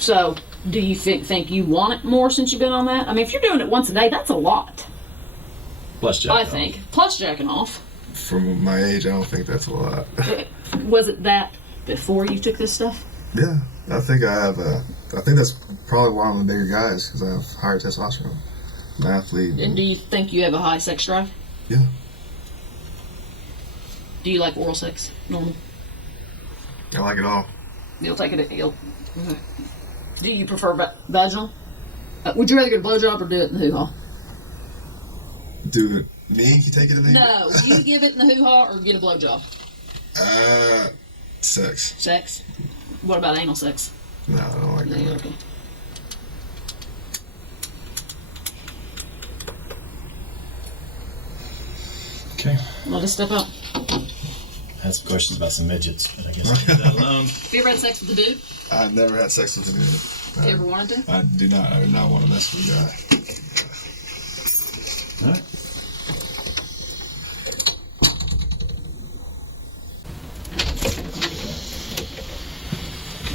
So, do you think you want it more since you've been on that? I mean, if you're doing it once a day, that's a lot. Plus jacking I think. Plus jacking off. For my age, I don't think that's a lot. Was it that before you took this stuff? Yeah, I think I have. I think that's probably why I'm a bigger guys, because I have higher testosterone. I'm an athlete. And do you think you have a high sex drive? Yeah. Do you like oral sex? Normal? I like it all. You'll take it at you'll. Okay. Do you prefer vaginal? Would you rather get a blowjob or do it in the hoo-ha? Dude, me? You take it in the No, you give it in the hoo-ha or get a blowjob? Sex. Sex? What about anal sex? No, I don't like No, that. okay. Okay. Well, just step up. I had some questions about some midgets, but I guess I'll leave that alone. Have you ever had sex with a dude? I've never had sex with a dude. You ever wanted to? I do not want to mess with a guy. All right.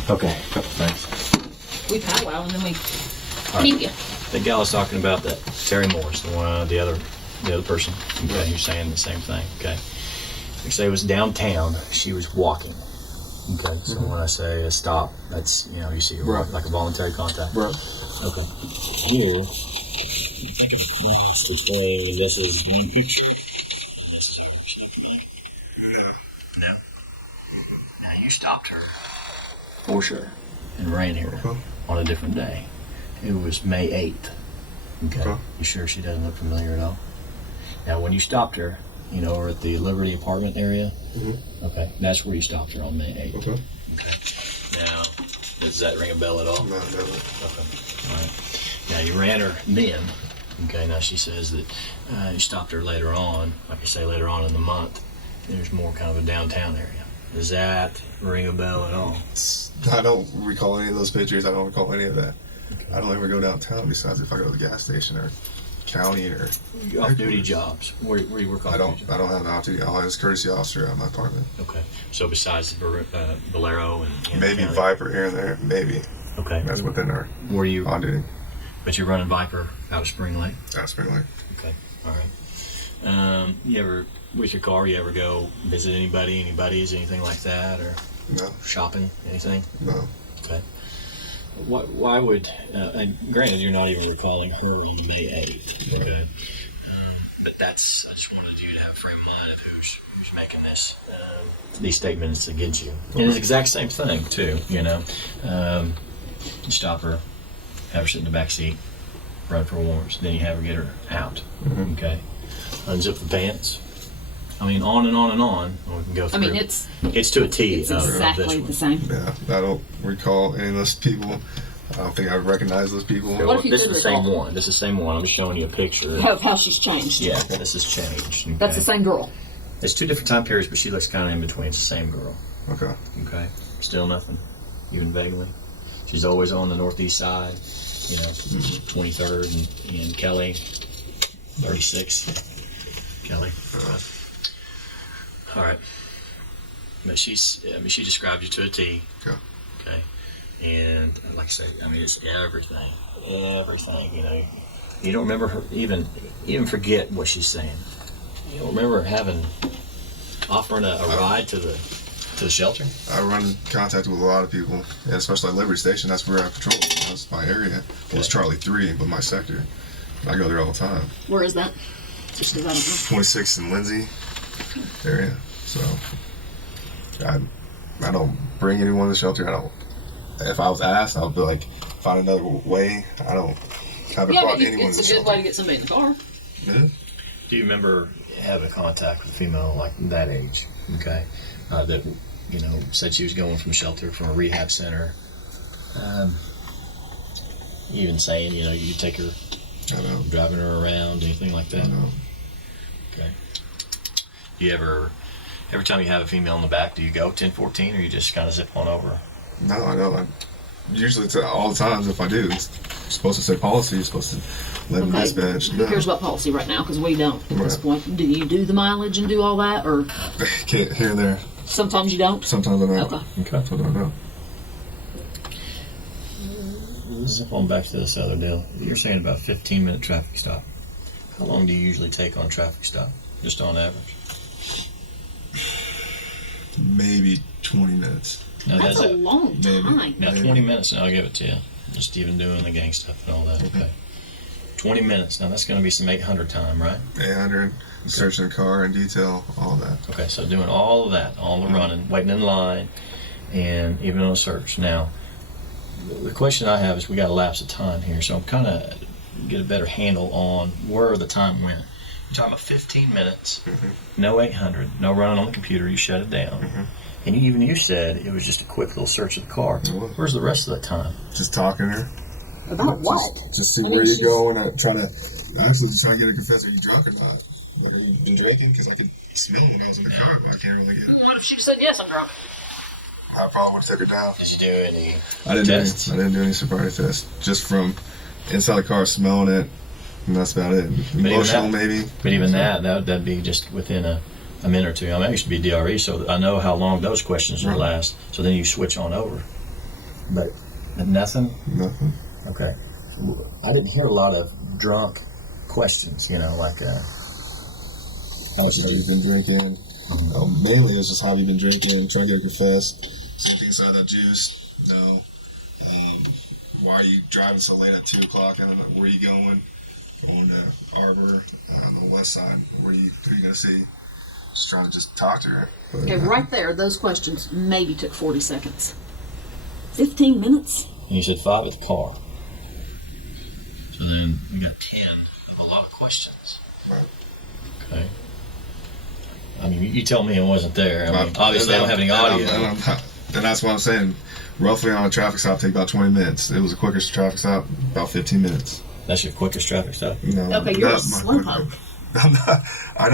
Okay, couple things. We powwow and then we keep you. The gal was talking about that Terry Morris, the one, the other person. Okay, you're saying the same thing. Okay, you say it was downtown. She was walking. Okay, so when I say a stop, that's you see like a voluntary contact. Right. Okay. Here, I'm thinking across the thing, and this is one picture. This is how she's looking. Yeah. No. Now you stopped her. For sure. And ran here on a different day. It was May 8th. Okay. You sure she doesn't look familiar at all? Now, when you stopped her, we're at the Liberty apartment area. Mm-hmm. Okay. That's where you stopped her on May 8th. Okay. Okay. Now, does that ring a bell at all? No, never. Okay. All right. Now, you ran her then. Okay. Now, she says that you stopped her later on, like you say, later on in the month. There's more kind of a downtown area. Does that ring a bell at all? I don't recall any of those pictures. I don't recall any of that. Okay. I don't ever go downtown besides if I go to the gas station or county or off-duty jobs. Where you work off-duty? I don't have an off-duty. I'll have a courtesy officer at my apartment. Okay. So besides the Bolero and maybe county? Viper here and there, maybe. Okay. That's within our Were you on-duty. But you're running Viper out of Spring Lake? Out of Spring Lake. Okay. All right. You ever, with your car, you ever go visit any buddies, anything like that, or No. shopping, anything? No. Okay. Why would, and granted, you're not even recalling her on May 8th, okay? but I just wanted you to have a frame of mind of who's making these statements against you. And it's the exact same thing, too, you know. You stop her, have her sit in the back seat, run for warrants, then you have her get her out, okay? Unzip the pants. I mean, on and on and on. We can go through. I mean, it's to a T. It's exactly the same. Yeah, I don't recall any of those people. I don't think I recognize those people. What if you this did is the recall? same one. This is the same one. I'm just showing you a picture. Of how she's changed. Yeah, this has changed. Okay? That's the same girl. It's 2 different time periods, but she looks kind of in between. It's the same girl. Okay. Okay. Still nothing, even vaguely. She's always on the northeast side. You know, 23rd and Kelly, 36. Kelly. All right. But she described you to a T. Okay. Okay. And like I say, I mean, it's everything. You know, you don't remember her even forget what she's saying. You don't remember offering a ride to the shelter. I run in contact with a lot of people, and especially at Liberty Station. That's where I patrol. That's my area. Well, it's Charlie 3, but my sector. I go there all the time. Where is that? Just because I don't know. 26th and Lindsay area. So I don't bring anyone to the shelter. I don't. If I was asked, I would be like, find another way. I haven't Yeah, brought but anyone to the it's a good shelter. way to get somebody in the car. Yeah. Do you remember having contact with a female like that age? Okay, that said she was going from a rehab center. Even saying you take her, I know. driving her around, anything like that. I know. Okay. Do you ever, every time you have a female in the back, do you go 10-14 or you just kind of zip on over? No, I know. Usually, it's all the times if I do, it's supposed to say policy. It's supposed to let me dispatch. Who cares about policy right now? Because we don't at this point. Do you do the mileage and do all that, or Can't here and there. sometimes you don't? Sometimes I know. Okay. Sometimes I don't know. Zip on back to this other deal. You're saying about 15-minute traffic stop. How long do you usually take on traffic stop, just on average? Maybe 20 minutes. Now, That's a long time. Now, 20 minutes, and I'll give it to you. Just even doing the gang stuff and all that. Okay. 20 minutes. Now, that's going to be some 800 time, right? 800, searching the car in detail, all that. Okay, so doing all of that, all the running, waiting in line, and even on a search. Now, the question I have is we got a lapse of time here, so I'm kind of get a better handle on where the time went. You're talking about 15 minutes, no 800, no running on the computer, you shut it down. And you said it was just a quick little search of the car. Where's the rest of the time? Just talking to her. About what? Just see I mean, where she's- you're going. I try to get her confess if you're drunk or not. Have you been drinking? Because I could smell it when I was in the car, but I can't really get it. What if she said yes? I'm drunk. I probably would take her down. Did you do any I tests? I didn't do any sobriety tests. Just from inside the car, smelling it, and that's about it. Emotional, maybe. But even that'd be just within a minute or two. I mean, I used to be DRE, so I know how long those questions would last. So then you switch on over. But nothing? Nothing. Okay. I didn't hear a lot of drunk questions, like, how much Have you been drinking? Mainly, it was just how have you been drinking, trying to get her confessed. Anything inside that juice? No. Why are you driving so late at 2 o'clock? And where are you going? Going to Arbor on the west side. Who are you going to see? Just trying to talk to her. But, Okay, right there, those questions maybe took 40 seconds. 15 minutes? And you said 5 at the car. So then we got 10 of a lot of questions. Right. Okay. I mean, you tell me I wasn't there. I mean, obviously, I don't have any audio. And that's what I'm saying. Roughly on a traffic stop, take about 20 minutes. It was the quickest traffic stop, about 15 minutes. That's your quickest traffic stop? No, Okay, you're a not my slow quick- poke. I'm not. I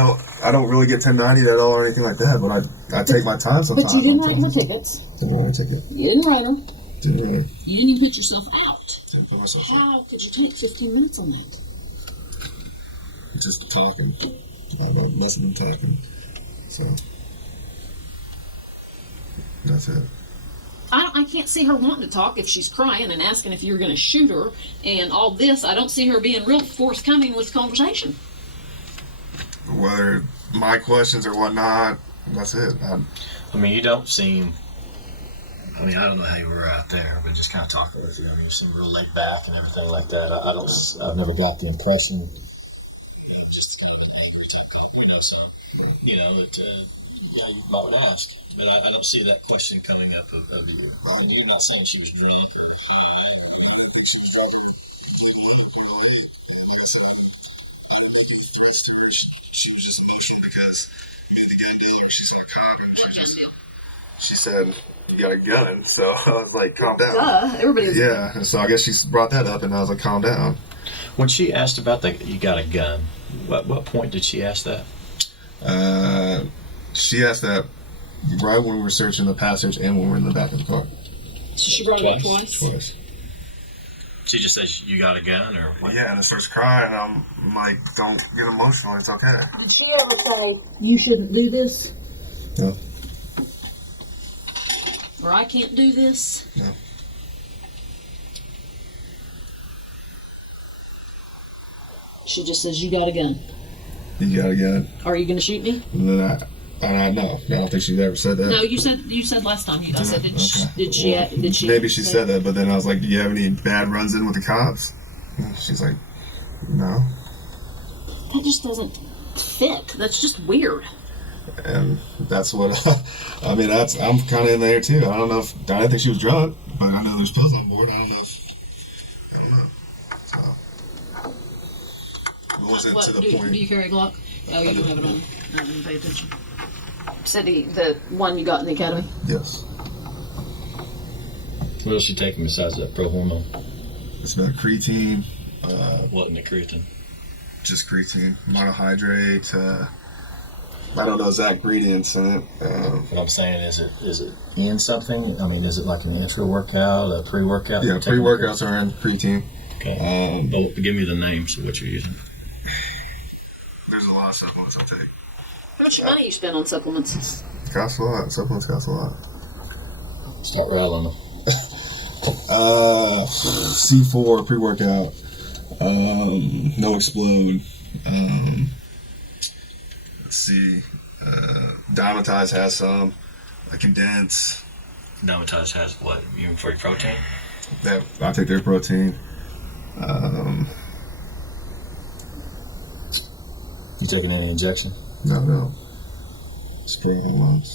don't really get 1090 at all or anything like that. But I take my time sometimes. But you didn't write her tickets. Didn't write a ticket. You didn't write her. Didn't really. You didn't even put yourself out. Didn't put myself out. How could you take 15 minutes on that? Just talking. I must have been talking. So that's it. I can't see her wanting to talk if she's crying and asking if you're going to shoot her and all this. I don't see her being real forthcoming with conversation. Whether my questions or whatnot, that's it. I mean, you don't seem... I mean, I don't know how you were out there, but just kind of talking with you. I mean, you seem real laid back and everything like that. I've never got the impression. Just kind of like, you know, but yeah, you might would ask. But I don't see that question coming up of you. And you're not saying she was weak. She said, "You got a gun," so I was like, "Calm down." Everybody is. Yeah, and so I guess she brought that up, and I was like, "Calm down." When she asked about you got a gun, what point did she ask that? She asked that right when we were searching the passage and when we were in the back of the car. So she brought it up twice? Twice. She just says, you got a gun, or what? Yeah, and it starts crying. I'm like, "Don't get emotional. It's okay." Did she ever say, you shouldn't do this? No. Or I can't do this? No. She just says, you got a gun. You got a gun. Are you going to shoot me? No, I don't think she's ever said that. No, you said last time. I said, did she? Maybe she said that, but then I was like, "Do you have any bad runs in with the cops?" And she's like, "No." That just doesn't fit. That's just weird. And that's what I mean. I'm kind of in there too. I didn't think she was drunk, but I know there's pills on board. I don't know. So it wasn't to the point. Do you carry a Glock? Oh, you don't have it on. I didn't pay attention. Said the one you got in the academy? Yes. What else you taking besides that pro hormone? It's about creatine. What in the creatine? Just creatine, monohydrate. I don't know exact ingredients in it. What I'm saying is it in something? I mean, is it like an intra-workout, a pre-workout? Yeah, pre-workouts are in creatine. Okay. But give me the names of what you're using. There's a lot of supplements I take. How much money you spend on supplements? Costs a lot. Supplements cost a lot. Start rattling them. C4 pre-workout. No explode. Let's see. Dymatize has some. Condense. Dymatize has what? Even for your protein? I take their protein. You taking any injection? No. Spray in lungs.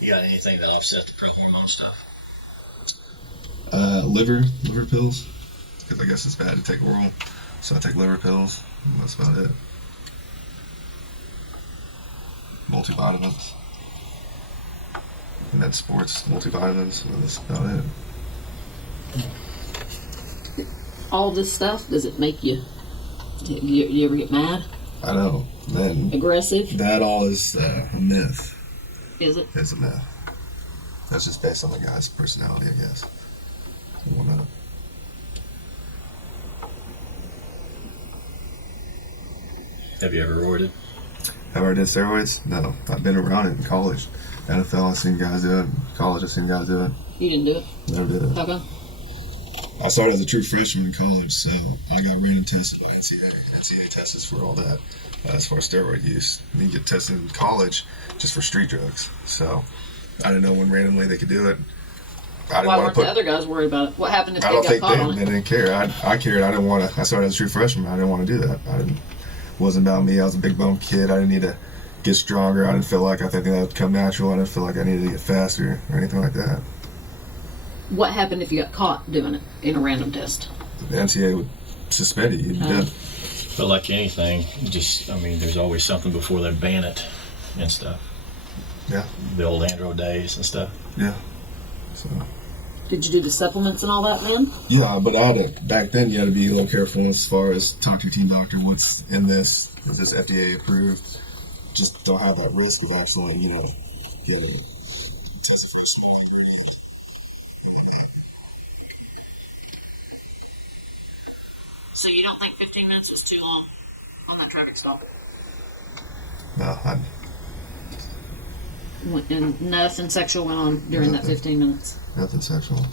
You got anything that offsets the growth hormone stuff? Liver pills. Because I guess it's bad to take oral. So I take liver pills. And that's about it. Multivitamins. Med sports, multivitamins. And that's about it. All this stuff, does it make you ever get mad? I know. Then aggressive? That all is a myth. Is it? It's a myth. That's just based on the guy's personality, I guess. I don't know. Have you ever roided? Have I ever did steroids? No. I've been around it in college. NFL, I've seen guys do it. College, I've seen guys do it. You didn't do it? Never did it. How come? I started as a true freshman in college, so I got random tested by NCAA. NCAA tests us for all that as far as steroid use. And you get tested in college just for street drugs. So I didn't know when randomly they could do it. Why weren't the other guys worried about it? What happened if they got caught on it? They didn't care. I cared. I didn't want to. I started as a true freshman. I didn't want to do that. It wasn't about me. I was a big bone kid. I didn't need to get stronger. I didn't feel like I think that would come natural. I didn't feel like I needed to get faster or anything like that. What happened if you got caught doing it in a random test? The NCAA would suspend you. You'd be dead. But like anything, there's always something before they ban it and stuff. Yeah. The old andro days and stuff. Yeah. So. Did you do the supplements and all that then? Yeah, but back then you had to be a little careful as far as talk to your team doctor. What's in this? Is this FDA approved? Just don't have that risk of actually, killing it. Test it for a small ingredient. So you don't think 15 minutes is too long on that traffic stop? No, And nothing sexual went on during that 15 minutes? Nothing sexual.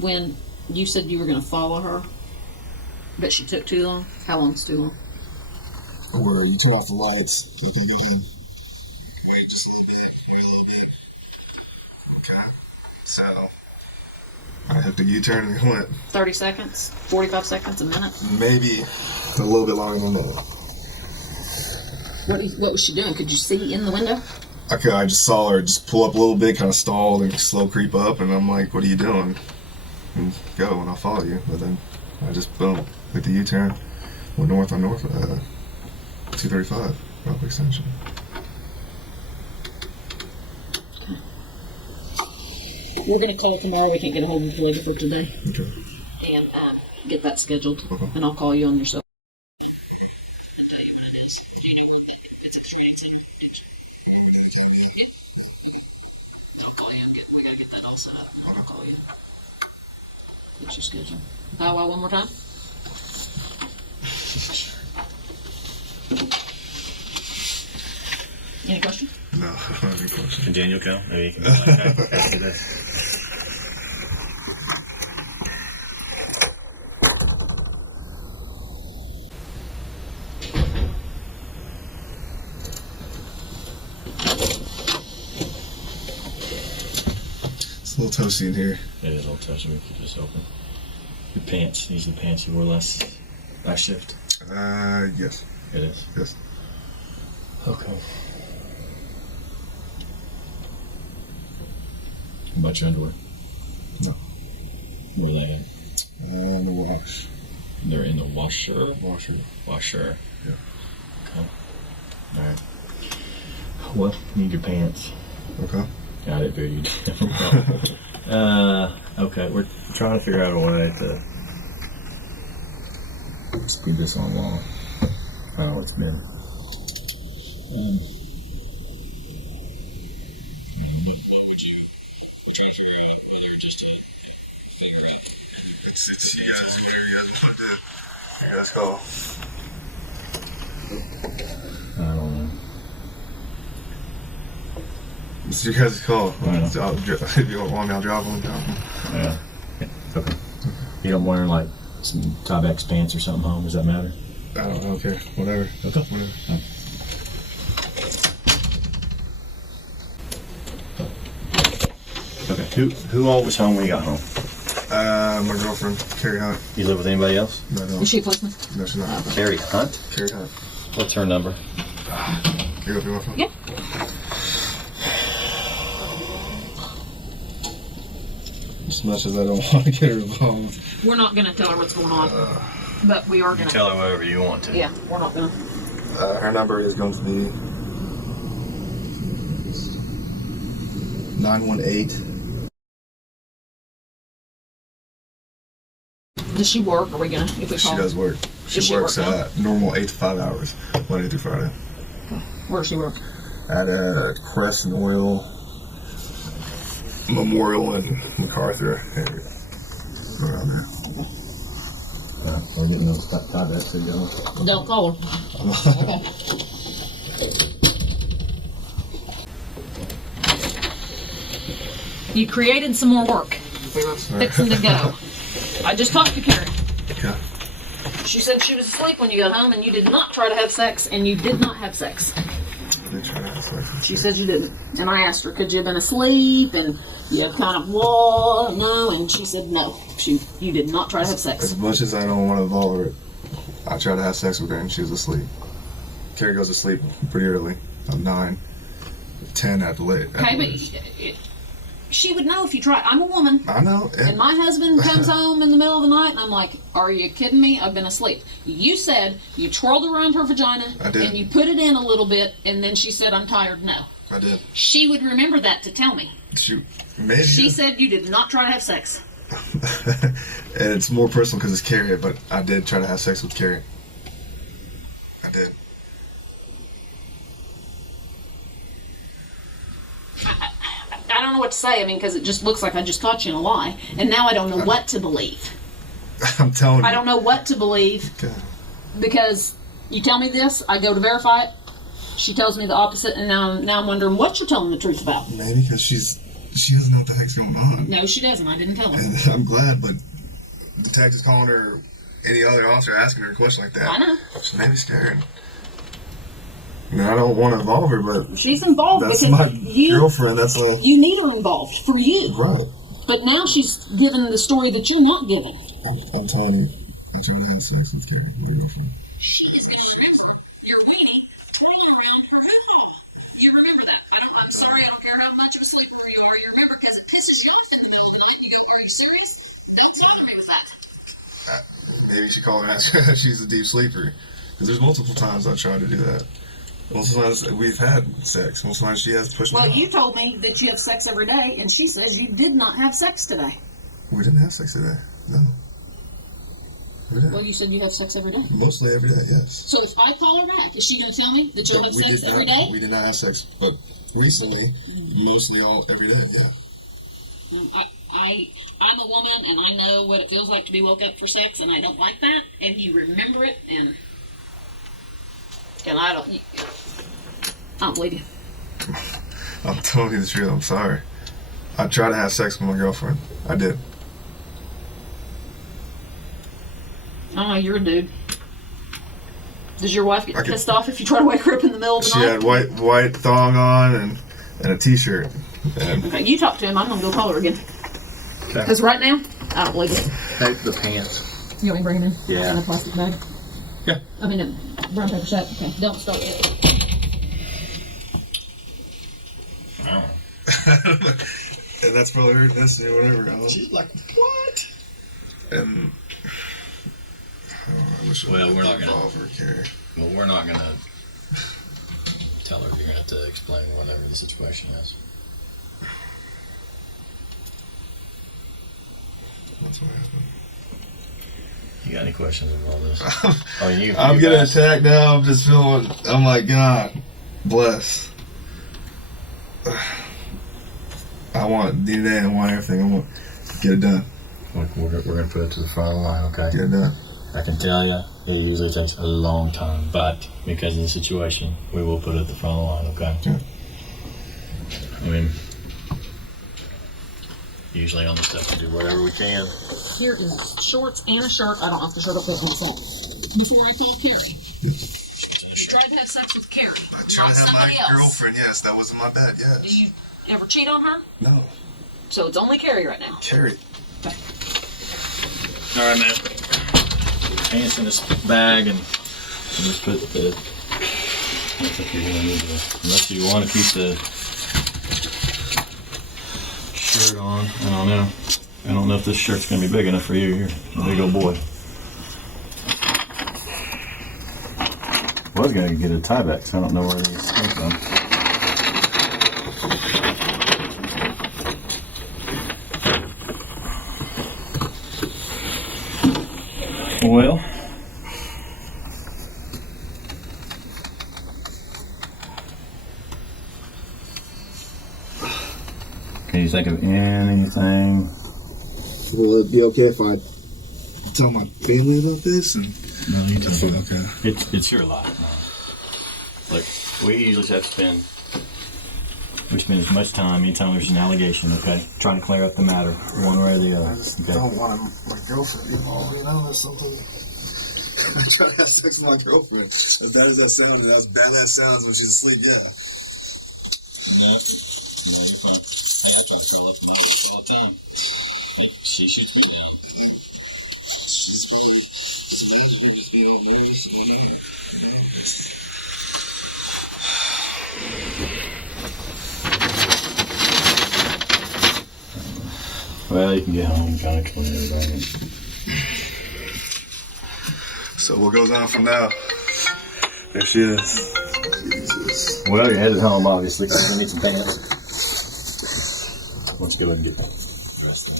When you said you were going to follow her, but she took too long? How long's too long? Where you turn off the lights, you can go ahead and wait just a little bit. Okay. So, I I hit the U-turn and we went. 30 seconds? 45 seconds? A minute? Maybe a little bit longer than that. What was she doing? Could you see in the window? Okay, I just saw her just pull up a little bit, kind of stall, and slow creep up, and I'm like, what are you doing? And go, and I'll follow you. But then I just, boom, hit the U-turn, went north on north, 235, Rock Extension. We're going to call tomorrow. We can't get a hold of the lady for today. Okay. And get that scheduled. Okay. And I'll call you on your cell. What's your schedule? One more time? Any question? No, I don't have any questions. Can Daniel go? Maybe you can go like after this. It's a little toasty in here. It is a little touchy. We keep this open. Your pants. These are the pants you wore last shift. Yes. It is. Yes. Okay. What about your underwear? No. Where are they at? And the wash. They're in the washer? Washer. Washer. Yeah. Okay. Alright. Well, you need your pants. Okay. Got it, dude. Okay, we're trying to figure out a way to speed this on along. Oh, it's been. What would you? We're trying to figure out whether just to figure out. It's you guys, whatever you guys want to do. You guys call. I don't know. It's your guys' call. I know. If you want me, I'll drop one down. Yeah. Okay. You don't wear like some Tyvek's pants or something home? Does that matter? I don't care. Whatever. Okay. Whatever. Okay. Who all was home when you got home? My girlfriend, Carrie Hunt. You live with anybody else? No, no. Is she a policeman? No, she's not. Carrie Hunt? Carrie Hunt. What's her number? You go through my phone? Yeah. As much as I don't want to get her involved. We're not going to tell her what's going on. But we are going to. Tell her whatever you want to. Yeah, we're not going to. Her number is going to be 918. Does she work? Are we going to, if we She call? does work. Does She works normal 8 to 5 hours, Monday through Friday. Where does she work? At Crescent Oil Memorial in MacArthur area. Around there. We're getting those Tyvek's to go. Don't call her. Okay. You created some more work. We were fixing to go. I just talked to Karen. Okay. She said she was asleep when you got home and you did not try to have sex, and you did not have sex. They try to have sex. She said you didn't. And I asked her, could you have been asleep? And you have kind of, no. And she said no. You did not try to have sex. As much as I don't want to involve her, I tried to have sex with her and she was asleep. Carrie goes to sleep pretty early, about 9, 10 at the late. Okay, but she would know if you tried. I'm a woman. I know. And my husband comes home in the middle of the night, and I'm like, are you kidding me? I've been asleep. You said you twirled around her vagina, I did. and you put it in a little bit, and then she said, I'm tired. No. I did. She would remember that to tell me. Maybe. She said you did not try to have sex. And it's more personal because it's Carrie, but I did try to have sex with Carrie. I did. I don't know what to say. I mean, because it just looks like I just caught you in a lie, and now I don't know what to believe. I'm telling you. I don't know what to believe Okay. because you tell me this, I go to verify it. She tells me the opposite, and now I'm wondering what you're telling the truth about. Maybe because she doesn't know what the heck's going on. No, she doesn't. I didn't tell her. And I'm glad, but detectives calling her, any other officer asking her a question like that. I know. She may be scared. I mean, I don't want to involve her, but She's involved that's because my you girlfriend. That's all. you need her involved for you. Right. But now she's giving the story that you're not giving. I'm tired of nonsense. She is the shooter. You're waiting. Turning around for who? You remember that? I'm sorry, I don't care how much of a sleeper you are. You remember because it pisses you off in the middle of the night. You go, are you serious? That's not with that. Maybe you should call her and ask her if she's a deep sleeper. Because there's multiple times I've tried to do that. Multiple times we've had sex. Multiple times she has pushed me Well, off. you told me that you have sex every day, and she says you did not have sex today. We didn't have sex today. No. We didn't. Well, you said you have sex every day. Mostly every day, yes. So if I call her back, is she going to tell me that you'll have sex every day? We did not have sex, but recently, mostly every day, yeah. I'm a woman, and I know what it feels like to be woke up for sex, and I don't like that. And you remember it, and I don't believe you. I'm telling you the truth. I'm sorry. I tried to have sex with my girlfriend. I did. Oh, you're a dude. Does your wife get pissed off if you try to wake her up in the middle of the night? She had white thong on and a t-shirt. And Okay, you talk to him. I'm gonna go call her again. Okay. Because right now, I don't believe it. Hey, the pants. You want me to bring him in? Yeah. In a plastic bag? Yeah. I mean, a brown paper sack. Okay, don't start yet. Wow. and that's probably her this or whatever. I don't know. She's like, what? And I wish Well, we're not gonna- involve her, Carrie. Well, we're not going to tell her. You're going to have to explain whatever the situation is. That's what happened. You got any questions about all this? Oh, I'm getting attacked now. I'm just feeling. Oh my God, bless. I want DNA. I want everything. I want get it done. Look, we're going to put it to the front of the line, okay? Get it done. I can tell you, it usually takes a long time, but because of the situation, we will put it at the front of the line, okay? Yeah. I mean, usually on this stuff, we do whatever we can. Here is shorts and a shirt. I don't know if the shirt will fit myself. Before I call Carrie. Tried to have sex with Carrie. I tried not to have somebody my else. girlfriend. Yes, that wasn't my bad. Do Yes. you ever cheat on her? No, So it's only Carrie right now. Carrie. All right, man. Pants in this bag, and just put the. I think you're gonna need to, unless you want to keep the shirt on. I don't know. I don't know if this shirt's gonna be big enough for you. You're a big old boy. I was gonna get a tie back, so I don't know where these came from. Well, can you think of anything? Will it be okay if I tell my family about this? And No, you tell me. okay. It's your life, man. Look, we usually have to spend. We spend as much time anytime there's an allegation, okay, trying to clear up the matter, one way or the other. I just Okay. don't want my girlfriend to be involved. You know, that's something. I try to have sex with my girlfriend. As bad as that sounds, and as bad as sounds when she's asleep, yeah. All the time. She shoots me down. She's probably just imagine her just being all nervous and whatever. Well, you can get home and kind of explain everybody. So what goes on from now? There she is. Jesus. Well, you're headed home, obviously, because you need some pants. Let's go ahead and get dressed then.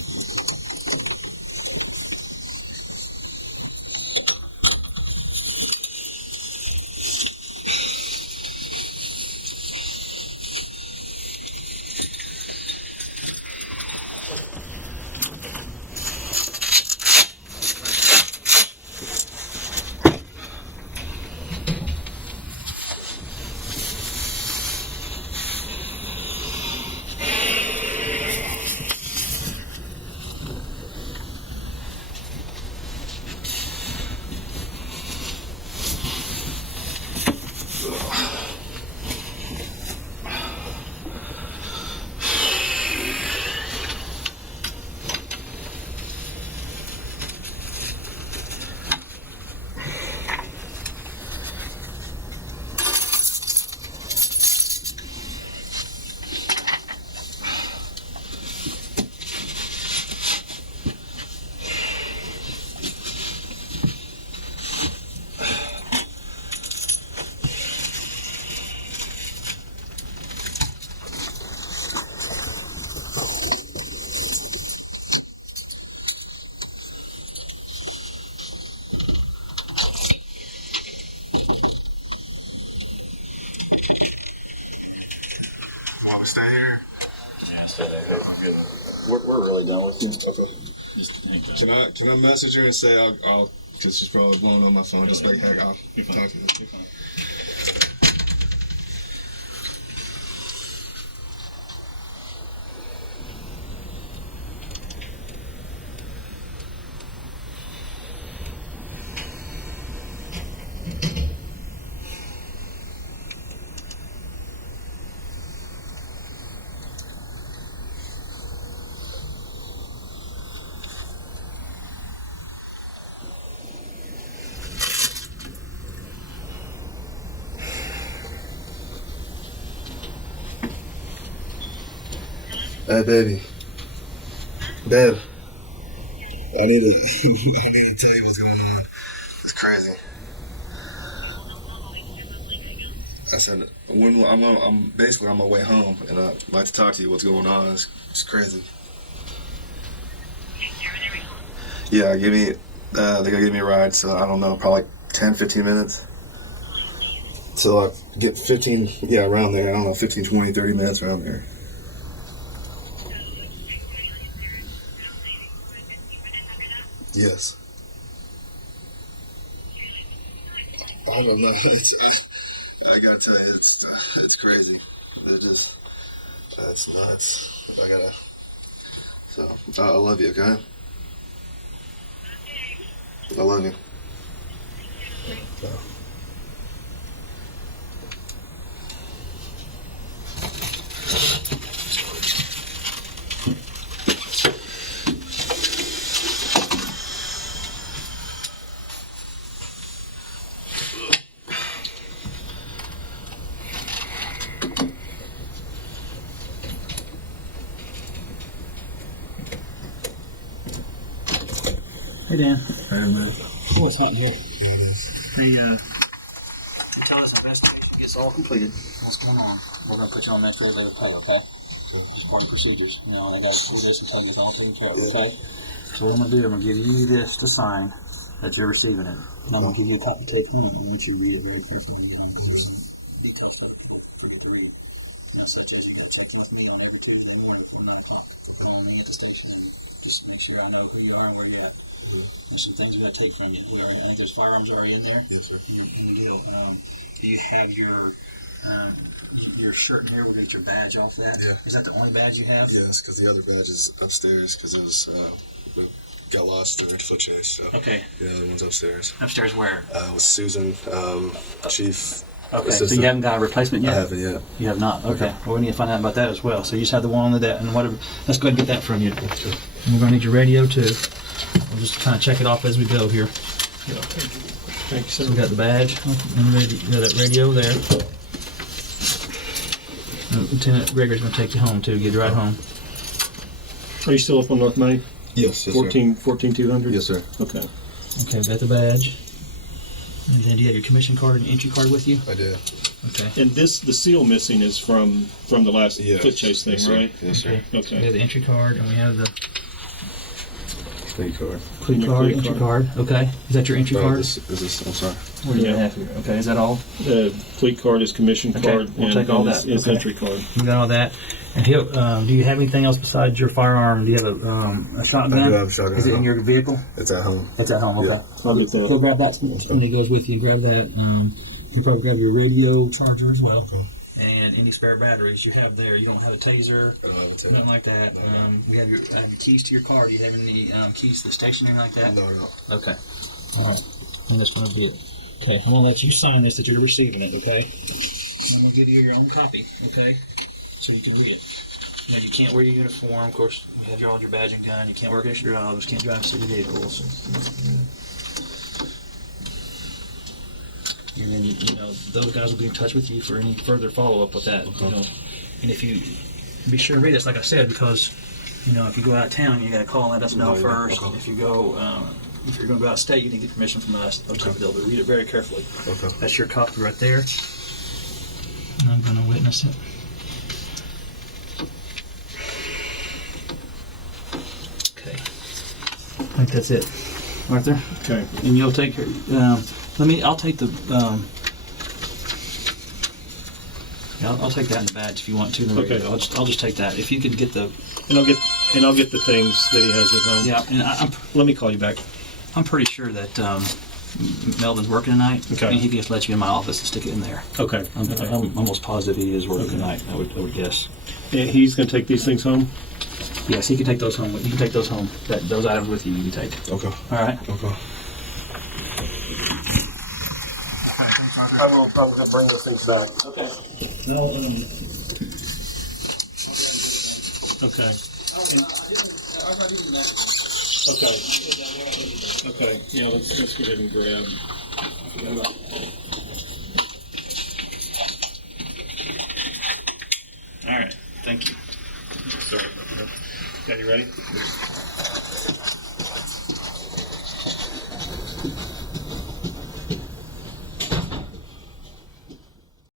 we're really done with you. Okay. Just anytime. Can I message her and say I'll because she's probably blowing on my phone. Just like, hey, I'll talk to you. Hey, baby. Babe. I need to tell you what's going on. It's crazy. I said, I'm basically on my way home, and I'd like to talk to you. What's going on? It's crazy. Yeah, they gotta give me a ride, so I don't know, probably like 10, 15 minutes. So I get 15, around there. I don't know, 15, 20, 30 minutes around there. Yes. I don't know. I gotta tell you, it's crazy. It's nuts. I love you, okay? I love you. Hey, Dan. What's happening here? It's all completed. What's going on? We're going to put you on administrative leave of pay, okay? Just part of procedures. You know, they got to do this until it's all taken care of, okay? So what I'm going to do, I'm going to give you this to sign that you're receiving it. And I'm going to give you a copy to take home. I want you to read it very carefully. Because there's some details to it. Forget to read it. Such as you get a text with me on every Tuesday morning from 9 o'clock. Call me at the station. Just make sure I know who you are and where you're at. There's some things we're going to take from you. I think there's firearms already in there. Yes, sir. Do you have your shirt in here? We'll get your badge off that. Yeah. Is that the only badge you have? Yes, because the other badge is upstairs because it was got lost during the foot chase. So. Okay. Yeah, the other one's upstairs. Upstairs where? With Susan, chief. Okay, assistant. so you haven't got a replacement yet? I haven't yet. You have not? Okay. Well, we need to find out about that as well. So you just have the one on the debt and whatever. Let's go ahead and get that from you. Sure. And we're going to need your radio too. We'll just kind of check it off as we go here. Thank you, sir. So we got the badge and that radio there. Lieutenant Gregory's going to take you home too, get you right home. Are you still up on North Main? Yes, 14200? Yes, sir. Okay. Okay, we've got the badge. And then do you have your commission card and entry card with you? I do. Okay. And the seal missing is from the last foot chase thing, yes, sir. right? Yes, sir. We have the entry card and we have the Plea card. plea card, entry card. Okay. Is that your entry card? Is this, I'm sorry. What do you have here? Okay, is that all? Plea card is commission Okay, card. we'll and, take all and that. It's Okay. entry card. You got all that. And do you have anything else besides your firearm? Do you have a shotgun? I do have a shotgun. Is it in your vehicle? It's at home. It's at home, okay. Yeah. I'll get that. He'll grab that when he goes with you. Grab that. He'll probably grab your radio charger as well. Okay. And any spare batteries you have there. You don't have a taser, nothing like that. We have your keys to your car. Do you have any keys to the station or anything like that? No. Okay. All right. And that's going to be it. Okay. I'm going to let you sign this that you're receiving it, okay? I'm going to give you your own copy, okay? So you can read it. You know, you can't wear your uniform. Of course, you have your badge and gun. You can't work against your jobs. Can't drive city vehicles. And then, you know, those guys will be in touch with you for any further follow-up with that, you know. And if you, be sure to read this, like I said, because, you know, if you go out of town, you got to call and let us know first. Okay. If you go, if you're going to go out of state, you need to get permission from us. Okay. They'll read it very carefully. Okay. That's your copy right there. And I'm going to witness it. Okay. I think that's it. Arthur? Okay. And you'll take her, I'll take the, I'll take that in the badge if you want to. Okay. I'll just take that. If you could get the, And I'll get And I'll get the things that he has at home. Yeah, and Let me call you back. I'm pretty sure that Melvin's working tonight. Okay. And he can just let you in my office and stick it in there. Okay. I'm almost positive he is working tonight. I would guess. And he's going to take these things home? Yes, he can take those home. You can take those home. Those items with you. You can take. Okay. All right. Okay. I will probably bring those things back. Okay. Okay. Okay. Okay. Yeah, let's go ahead and grab. All right. Thank you. Sorry about that. Okay, you ready?